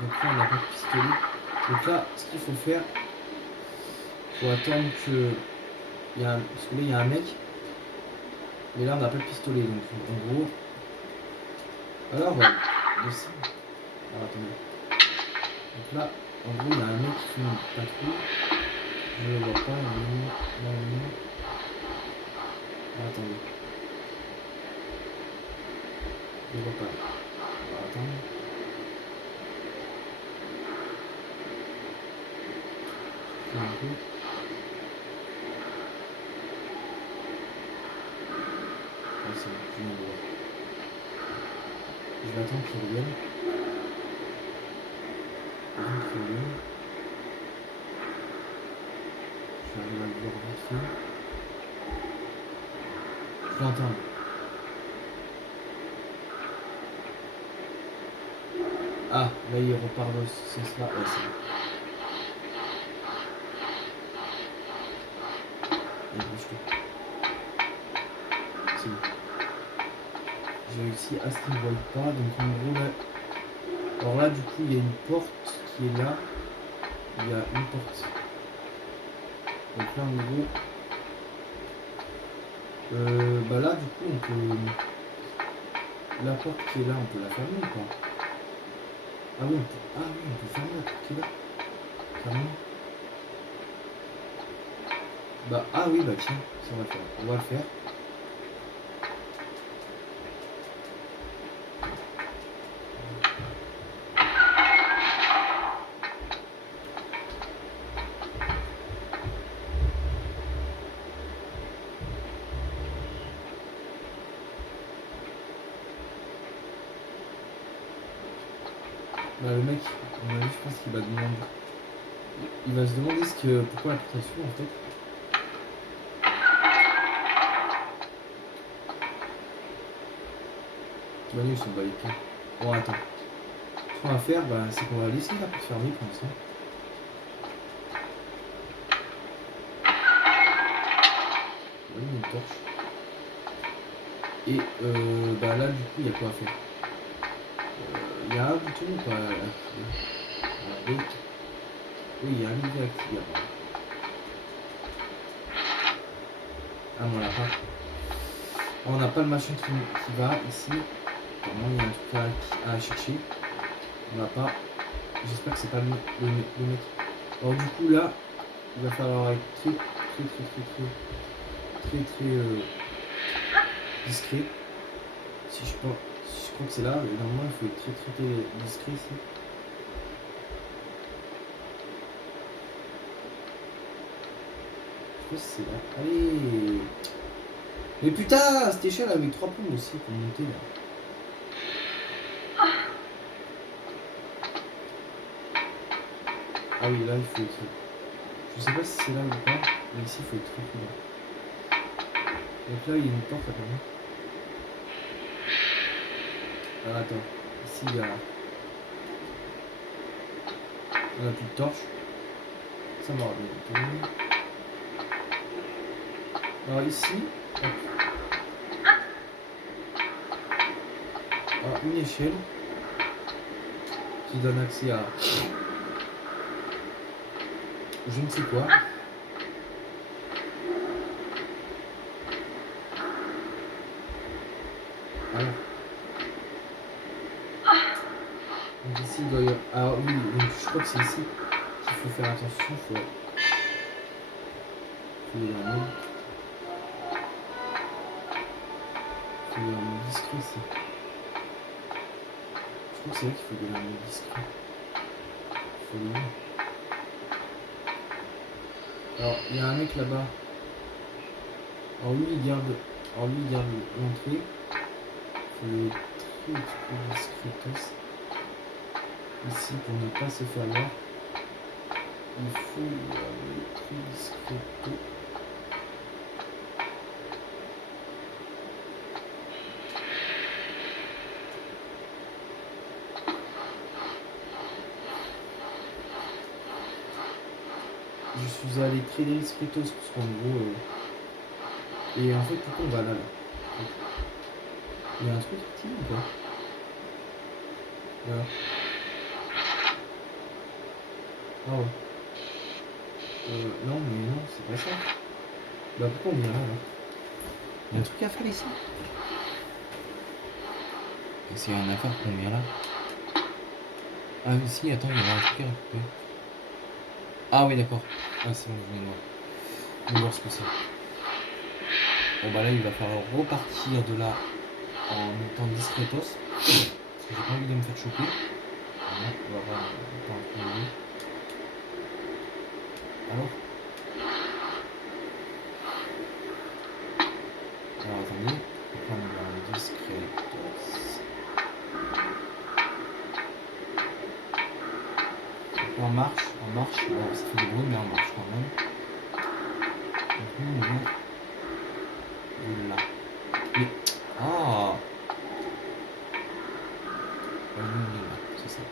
Donc là, on n'a pas de pistolet. Donc là, ce qu'il faut faire, il faut attendre que... Parce que là, il y a un mec. Mais là, on n'a pas de pistolet. Donc, en gros... Alors, ouais. Descend. Alors, attendez. Donc là, en gros, il y a un mec qui fait une patrouille. Je ne le vois pas. Non. Attendez. Je ne le vois pas. Alors, attendez. Je fais un peu. Ah, c'est bon, je le vois. Je vais attendre qu'il revienne. Je vais arriver à le voir vite fait. Je l'entends. Ah, là il repart dans ce sens-là. Ouais, c'est bon. Il bouge tout. j'ai réussi à ce qu'il ne voie pas. Donc en gros là. Alors là du coup il y a une porte qui est là. Il y a une porte. Donc là en gros. Bah là du coup on peut. La porte qui est là, on peut la fermer ou pas? Ah oui, on peut fermer la porte qui est là. Carrément. Bah ah oui bah tiens, ça on va le faire. On va le faire. Bah le mec, à mon avis, je pense qu'il va demander. Il va se demander pourquoi la porte est s'ouvre en fait. Bah nous ils sont balayés. Bon attends. Ce qu'on va faire, bah, c'est qu'on va laisser la porte fermée comme ça. On va mettre une torche. Et bah là du coup il y a quoi à faire? Il y a un bouton ou pas? Oui, il y a un levier activé. Ah non, on l'a pas. On n'a pas le machin qui va ici. Normalement il y a un truc à chercher. On l'a pas. J'espère que c'est pas le mec. Alors du coup là, il va falloir être très discret. Si je crois que c'est là, mais normalement il faut être très discret ici. Je sais pas si c'est là. Allez. Mais putain, cette échelle avec 3 plombs aussi pour monter là. Ah oui, là il faut être. Je sais pas si c'est là ou pas, mais ici il faut être très prudent. Donc là il y a une porte apparemment. Ah attends, ici il y a. On a plus de torche. Ça m'a bien. Alors ici, hop. Alors, une échelle qui donne accès à je ne sais quoi. Alors. Donc ici il doit y avoir. Alors oui, donc je crois que c'est ici qu'il faut faire attention. Faut y aller en mode. Faut y aller en mode discret ici. Je crois que c'est là qu'il faut y aller en mode discret. Faut y aller. Alors il y a un mec là-bas. Alors lui il garde l'entrée. Faut y aller très discretos. Ici pour ne pas se faire voir. Il faut y aller très discretos. Je suis allé très discretos parce qu'en gros. Et en fait pourquoi on va là? Il y a un truc ici ou pas? Voilà. Ah ouais. Non mais non, c'est pas ça. Bah pourquoi on vient là? Il y a un truc à faire ici. Et c'est un affaire qu'on vient là. Ah si, attends, il y a un truc à récupérer. Ah oui d'accord. Ah c'est bon, je viens de voir. Je vais voir ce que c'est. Bon bah là il va falloir repartir de là en étant discretos. Parce que j'ai pas envie de me faire choper. Voilà, on va voir pas un peu. Alors attendez, on va prendre un discretos. On marche, bon, ça fait du bruit mais on marche quand même. Donc nous on vient de là. Mais, ah nous on est là, c'est ça.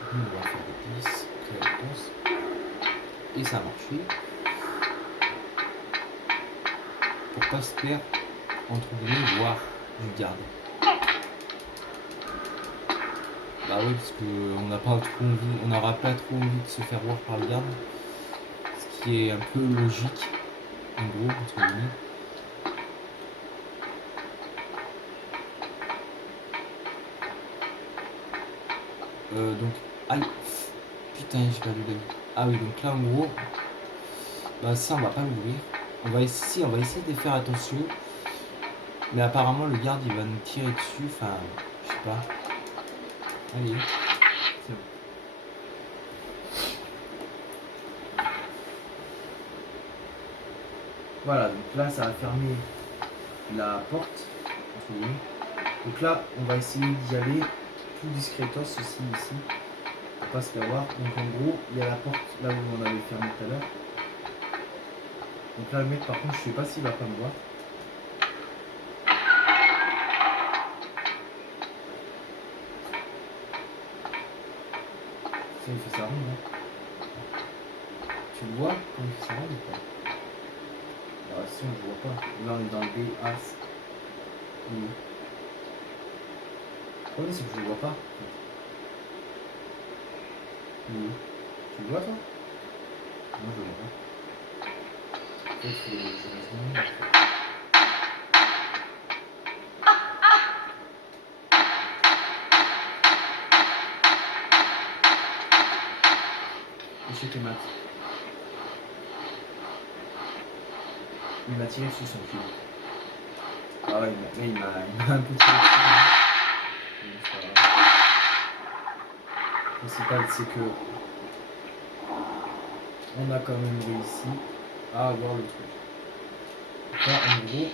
Donc nous on va faire 10, 11. Et ça a marché. Pour pas se perdre entre guillemets, voire du garde. Bah oui, parce qu'on n'a pas trop envie, on n'aura pas trop envie de se faire voir par le garde. Ce qui est un peu logique, en gros, entre guillemets. Donc, aïe, putain, j'ai perdu l'œil. Ah oui, donc là, en gros, bah ça, on va pas l'ouvrir. On va essayer de faire attention. Mais apparemment, le garde, il va nous tirer dessus. Enfin, je sais pas. Allez, c'est bon. Voilà, donc là, ça va fermer la porte, entre guillemets. Donc là, on va essayer d'y aller tout discretos aussi ici, pour pas se faire voir. Donc en gros, il y a la porte là où on avait fermé tout à l'heure. Donc là, le mec, par contre, je sais pas s'il va pas me voir. Ça, il fait sa ronde, hein. Tu le vois quand il fait sa ronde ou pas? Ah si, on le voit pas. Là, on est dans le B, A, C. Oui. Oui, c'est que je le vois pas. Oui. Tu le vois, toi? Moi, je le vois pas. Peut-être que je reste devant, en fait. Échec et mat. Il m'a tiré dessus son cul. Ah ouais, il m'a un peu tiré dessus. Hein. Mais c'est pas grave. Le principal, c'est que on a quand même réussi à avoir le truc. Donc là, en gros,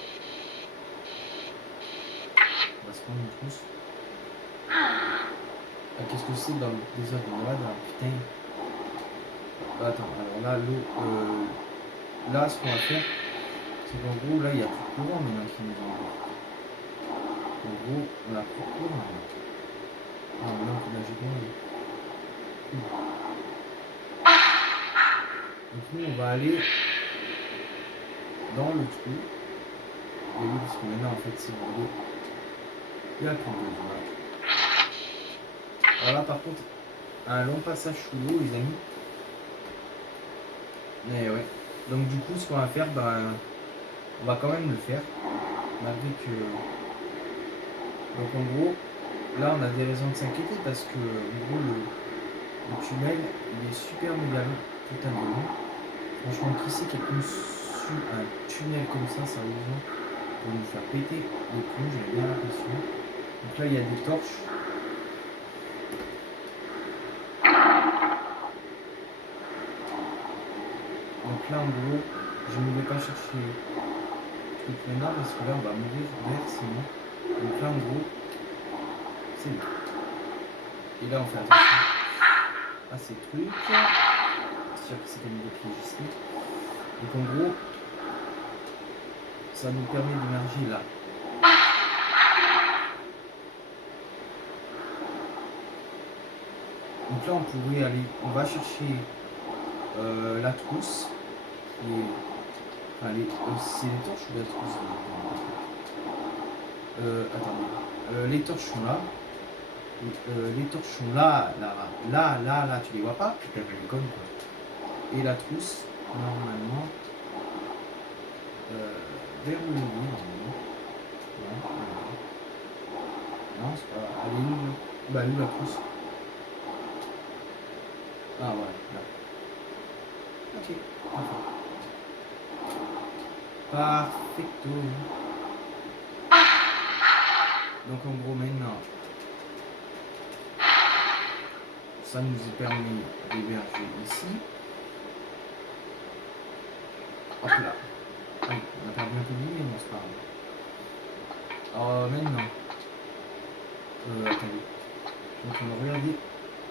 on va se prendre une trousse. Ah, qu'est-ce que c'est dans le désert de Noad? Ah, putain. Ah, attends, alors là, l'eau. Là, ce qu'on va faire, c'est qu'en gros, là, il n'y a plus de courant maintenant qui nous envoie. En gros, on a plus de courant. Ah, maintenant qu'on a jeté. Donc, nous, on va aller dans le trou. Et oui, parce que maintenant, en fait, c'est brûlé. Il n'y a plus d'eau. Voilà. Alors là, par contre, un long passage sous l'eau, les amis. Mais ouais. Donc, du coup, ce qu'on va faire, ben, on va quand même le faire. Malgré que. Donc, en gros, là, on a des raisons de s'inquiéter parce que, en gros, le tunnel, il est super méga long, putain de long. Franchement, qui c'est qui a conçu un tunnel comme ça, sérieusement, pour nous faire péter les plombs, j'ai bien l'impression. Donc là, il y a des torches. Donc là, en gros, je ne vais pas chercher le truc maintenant parce que là, on va mourir d'air sinon. Donc là, en gros, c'est bon. Et là, on fait attention à ces trucs. C'est sûr que c'est comme des pièges ici. Donc en gros, ça nous permet d'émerger là. Donc là, on pourrait aller, on va chercher la trousse. Enfin, c'est les torches ou la trousse? Attendez. Les torches sont là. Les torches sont là, là, tu les vois pas? Putain, je les conne quoi. Et la trousse, normalement, vers où elle est, normalement. Non, c'est pas. Elle est où? Bah, où la trousse? Ah, ouais, là. Ok, parfait. Perfecto. Donc, en gros, maintenant, ça nous permet d'héberger ici. Hop là. Oui, on a perdu un peu de vie, mais non, c'est pas grave. Alors, maintenant, attendez. Donc, on va regarder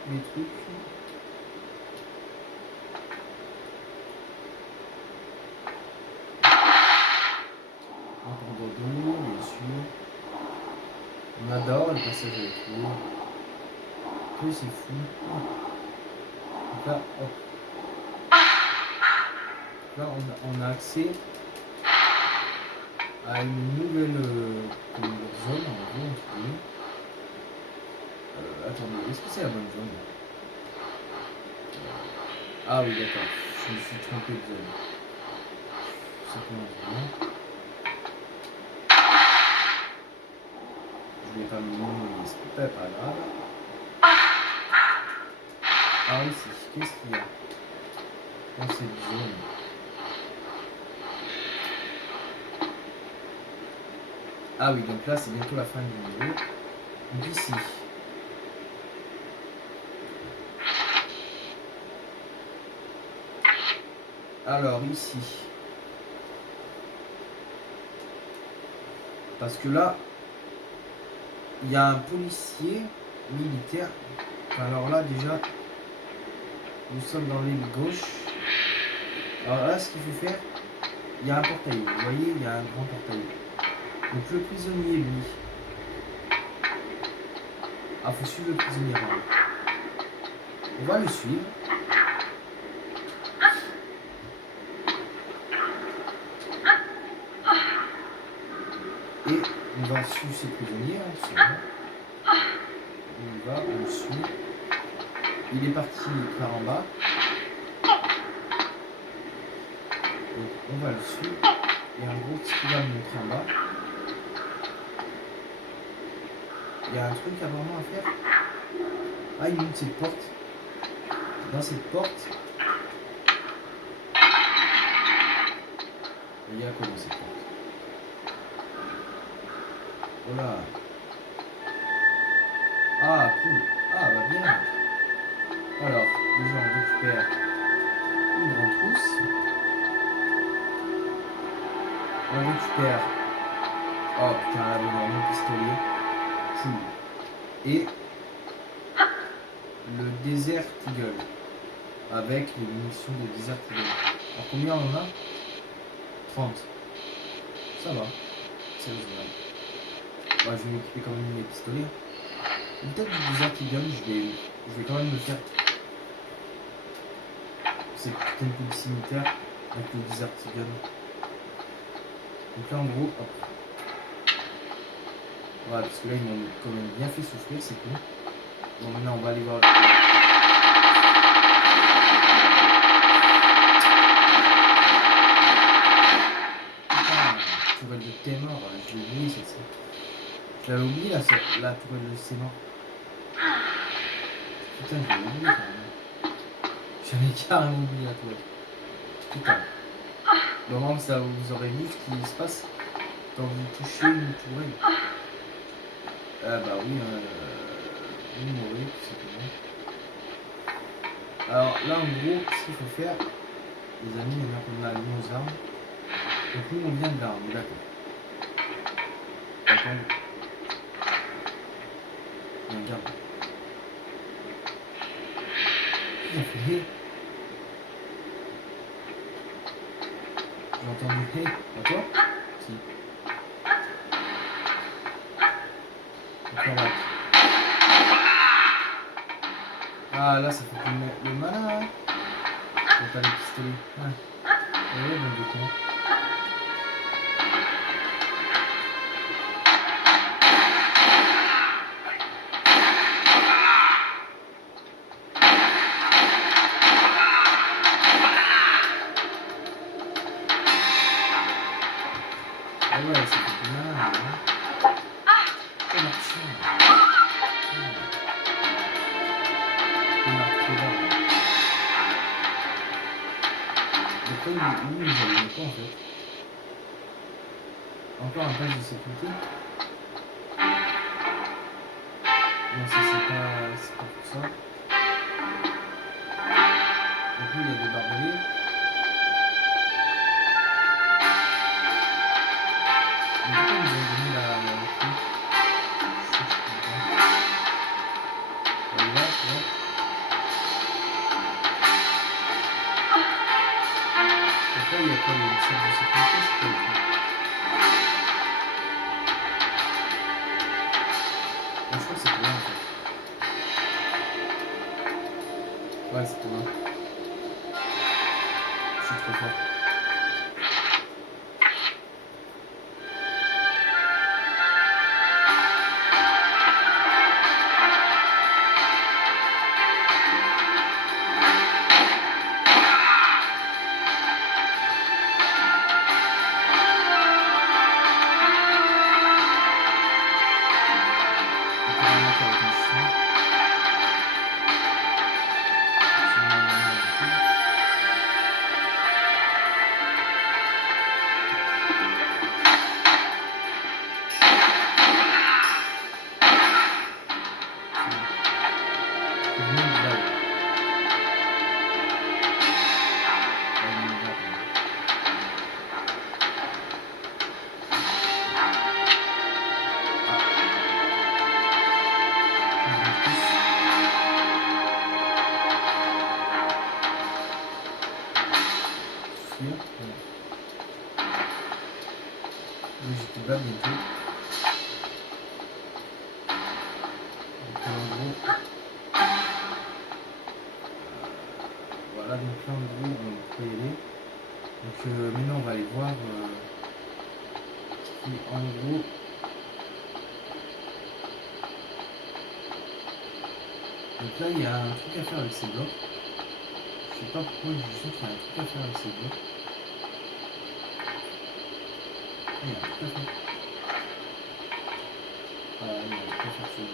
les trucs. Encore d'eau, bien sûr. On adore le passage avec l'eau. Que c'est fou. Donc là, hop. Là, on a accès à une nouvelle zone, en gros, entre guillemets. Attendez, est-ce que c'est la bonne zone? Ah oui, d'accord. Je me suis trompé de zone. Ça commence bien. Je vais pas me mouiller, c'est pas grave. Ah ici, qu'est-ce qu'il y a dans cette zone? Ah oui, donc là c'est bientôt la fin du niveau. Donc ici. Alors ici. Parce que là, il y a un policier militaire. Alors là déjà, nous sommes dans l'aile gauche. Alors là, ce qu'il faut faire, il y a un portail. Vous voyez, il y a un grand portail. Donc le prisonnier, lui. Ah, faut suivre le prisonnier. On va le suivre. Et on va suivre ce prisonnier. On le suit. Il est parti par en bas. Donc on va le suivre. Et en gros, ce qu'il va me montrer en bas. Il y a un truc apparemment à faire. Ah, il monte cette porte. Dans cette porte, il y a quoi dans cette porte? Voilà. Ah, cool. Ah, bah bien. Alors, déjà on récupère une grande trousse. On récupère. Oh putain, là, on a mon pistolet. Cool. Et le Desert Eagle. Avec les munitions de Desert Eagle. Alors combien on en a? 30. Ça va. C'est raisonnable. Ouais, je vais m'équiper quand même mes pistolets. Peut-être du Desert Eagle, je vais quand même le faire. C'est putain de police militaire avec le Desert Eagle. Donc là en gros, hop. Voilà, parce que là ils m'ont quand même bien fait souffrir, c'est cool. Bon, maintenant on va aller voir. Tourelle de Témor, je l'ai oublié cette scène. Je l'avais oublié la tourelle de Témor. Putain, je l'avais oublié quand même. J'avais carrément oublié la tourelle. Putain. Au moment où ça vous aurez vu ce qui se passe quand vous touchez une tourelle. Ah bah oui, vous mourrez tout simplement. Alors là en gros, ce qu'il faut faire, les amis, maintenant qu'on a nos armes. Donc nous on vient de là, on est d'accord. Attends. Regarde. Il a fait hé. J'ai entendu hé. À toi? Si. Donc on va. Ah là ça fait le malin hein. Quand t'as les pistolets. Ah. Ouais, bon de con. Ah ouais, ça fait du malin hein. Oh marchand. Pourquoi lui il nous avait pas en fait? Encore un page de sécurité? Non, ça c'est pas pour ça. Donc lui il y a des barbelés. Mais pourquoi ils ont donné la truc? Je sais pas. Tu vois. Pourquoi il y a pas le salle de sécurité? C'est pas le truc. Je crois que c'est pour là en fait. Ouais, c'est pour là. J'ai plus de balles bientôt. Donc en gros, voilà, donc là en gros on peut y aller. Donc maintenant on va aller voir qui en gros. Donc là il y a un truc à faire avec ces blocs. Je sais pas pourquoi je sens qu'il y a un truc à faire avec ces blocs. Il y a un truc à faire. Ah, il y a un truc à faire sur le jeu.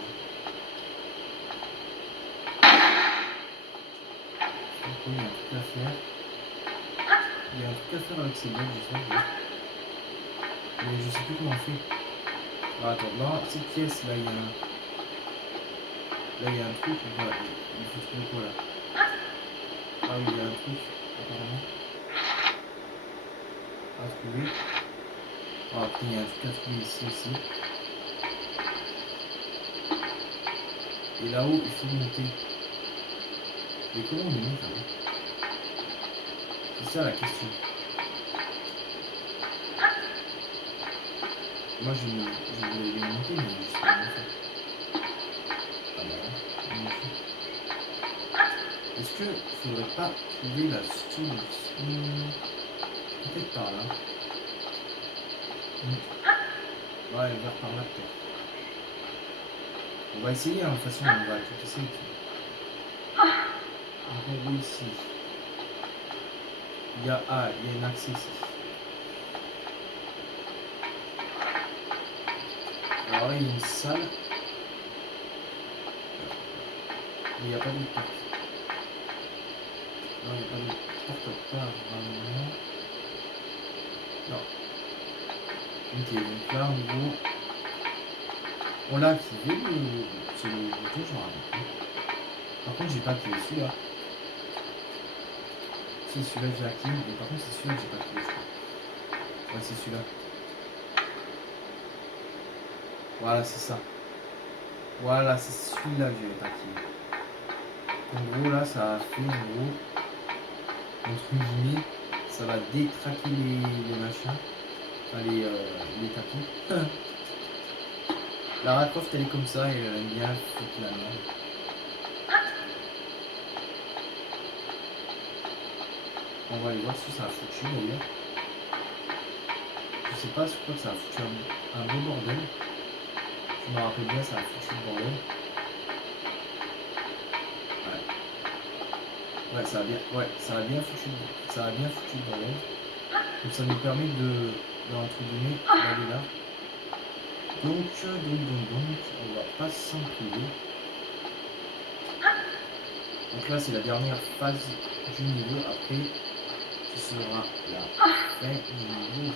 Il y a un truc à faire. Il y a un truc à faire avec ces blocs, je sais. Mais je sais plus comment on fait. Ah, attends, dans cette pièce là il y a un. Là il y a un truc, voilà, il faut trouver quoi là. Ah oui, il y a un truc, apparemment. À trouver. Ah, après il y a un truc à trouver ici aussi. Et là-haut, il faut monter. Mais comment on est monté là? C'est ça la question. Moi je voulais les monter, mais je sais pas comment faire. Ah bah là, est-ce que faudrait pas trouver la solution? Peut-être par là. Ouais, vers par là peut-être. On va essayer, hein, de toute façon, on va tout essayer. En gros ici. Il y a un accès ici. Alors là, il y a une salle. Mais il n'y a pas de porte. Non, il n'y a pas de porte, pas vraiment. Non. Ok, donc là, en gros, on l'a activé, c'est le bouton, je me rappelle plus. Par contre, j'ai pas activé celui-là. Si, celui-là, j'ai activé, mais par contre, c'est celui-là que j'ai pas activé, je crois. Ouais, c'est celui-là. Voilà, c'est ça. Voilà, c'est celui-là que j'avais pas activé. En gros, là, ça a fait, en gros, entre guillemets, ça va détraquer les machins, enfin, les tapis. Lara Croft, elle est comme ça et elle aime bien foutre la merde. On va aller voir ce que ça a foutu d'ailleurs. Je sais pas sur quoi ça a foutu un beau bordel. Je me rappelle bien, ça a foutu le bordel. Ouais, ça a bien foutu le bordel. Donc ça nous permet de entre guillemets, d'aller là. Donc, on va pas s'en priver. Donc là, c'est la dernière phase du niveau. Après, ce sera la fin du niveau.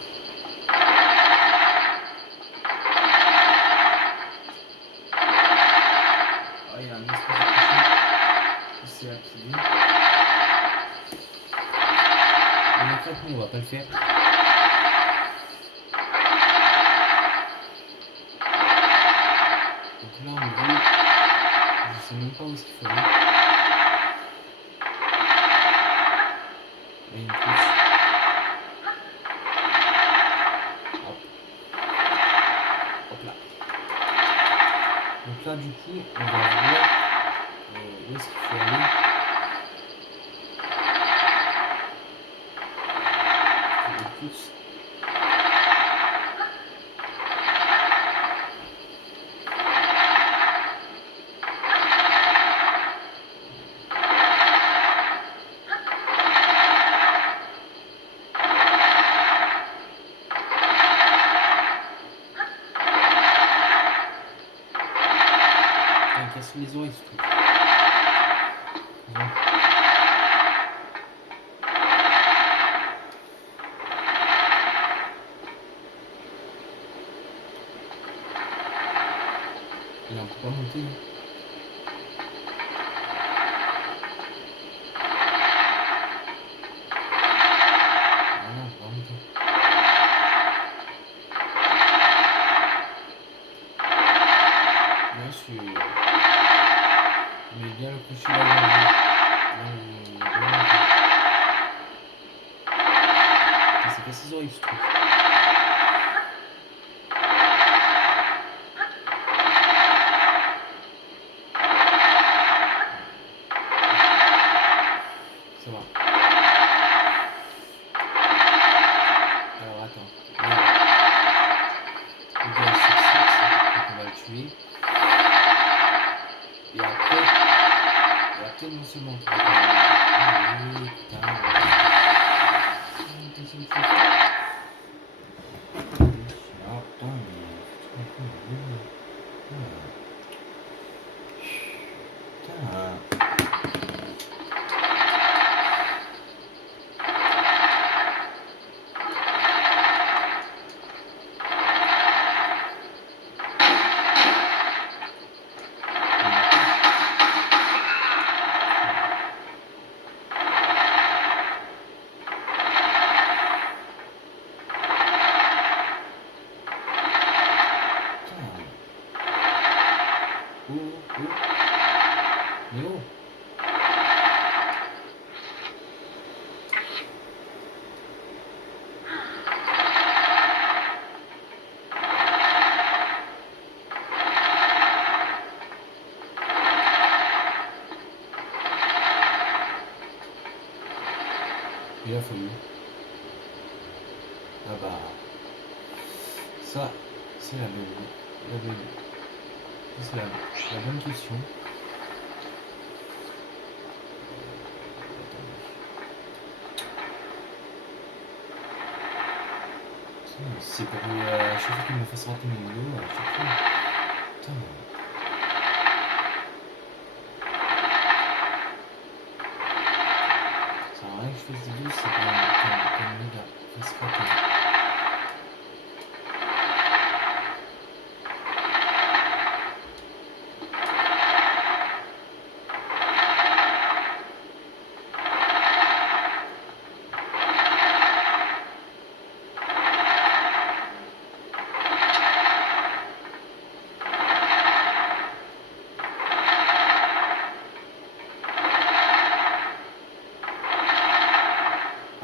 Ah, il y a un espèce de crochet qui s'est activé. Mais en fait, nous, on va pas le faire. Donc là, en gros, je sais même pas où est-ce qu'il faut aller. Il y a une touche. Hop. Hop là. Donc là, du coup, on va voir où est-ce qu'il faut aller. Touche. Il casse les oreilles, ce truc. Bon. Et on peut pas monter. Ah non, on peut pas monter. Bien sûr. Mais bien le coucher là où on veut. Ça s'est cassé les oreilles, ce truc. Putain. Mais oh. Il a fallu. Ah bah. Ça, c'est c'est la bonne question. C'est pour chaque fois qu'il me fasse rater mes vidéos, à chaque fois. Putain. Ça sert à rien que je fasse des vidéos, c'est comme le gars. Fasse rater.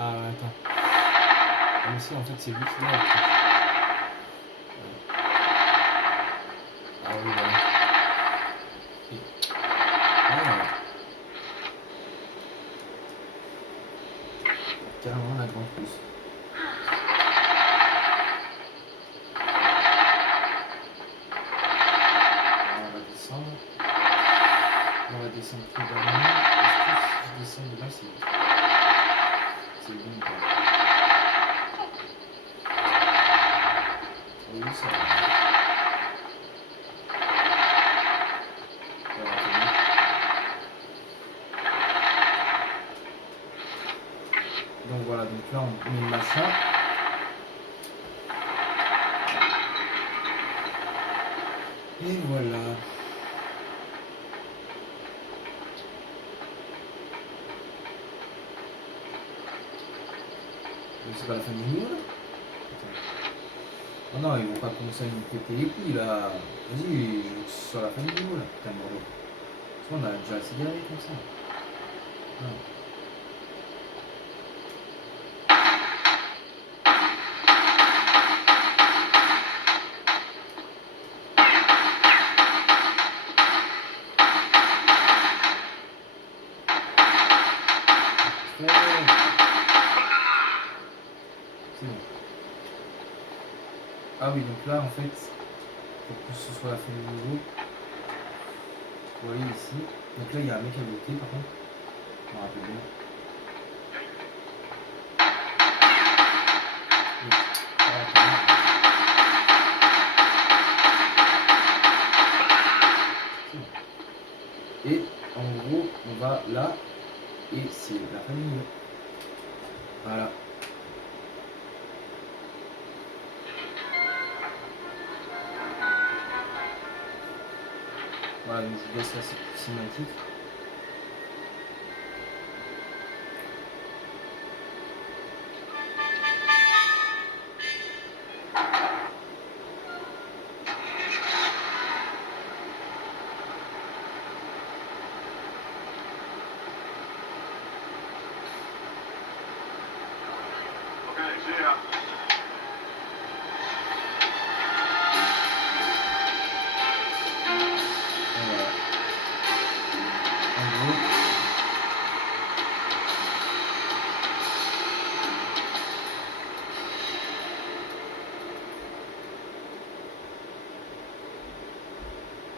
Ah attends. Ah, mais si en fait c'est lui qui l'a le truc. Ah oui voilà. Ah. Carrément la grande pousse. On va descendre. On va descendre plus bas. Est-ce que si je descends de là c'est bon ou pas? Oui ça va. Donc voilà, donc là on met le machin. Et voilà. C'est pas la fin du niveau là? Oh non, ils vont pas commencer à nous péter les couilles là. Vas-y, je veux que ce soit la fin du niveau là, putain de mordo. Parce qu'on a déjà assez galéré comme ça. Non. C'est bon. Ah oui, donc là en fait, pour que ce soit la fin du niveau, vous voyez ici, donc là il y a un mec à bloquer par contre, je me rappelle bien. Et en gros, on va là, et c'est la fin du niveau. Voilà. Voilà, donc je vous laisse la cinématique.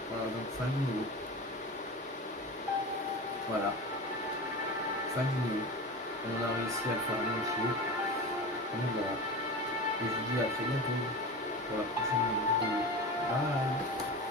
Voilà, donc fin du niveau. Voilà. Fin du niveau. On a réussi à le faire modifier. Donc voilà. Et je vous dis à très bientôt pour la prochaine vidéo. Bye.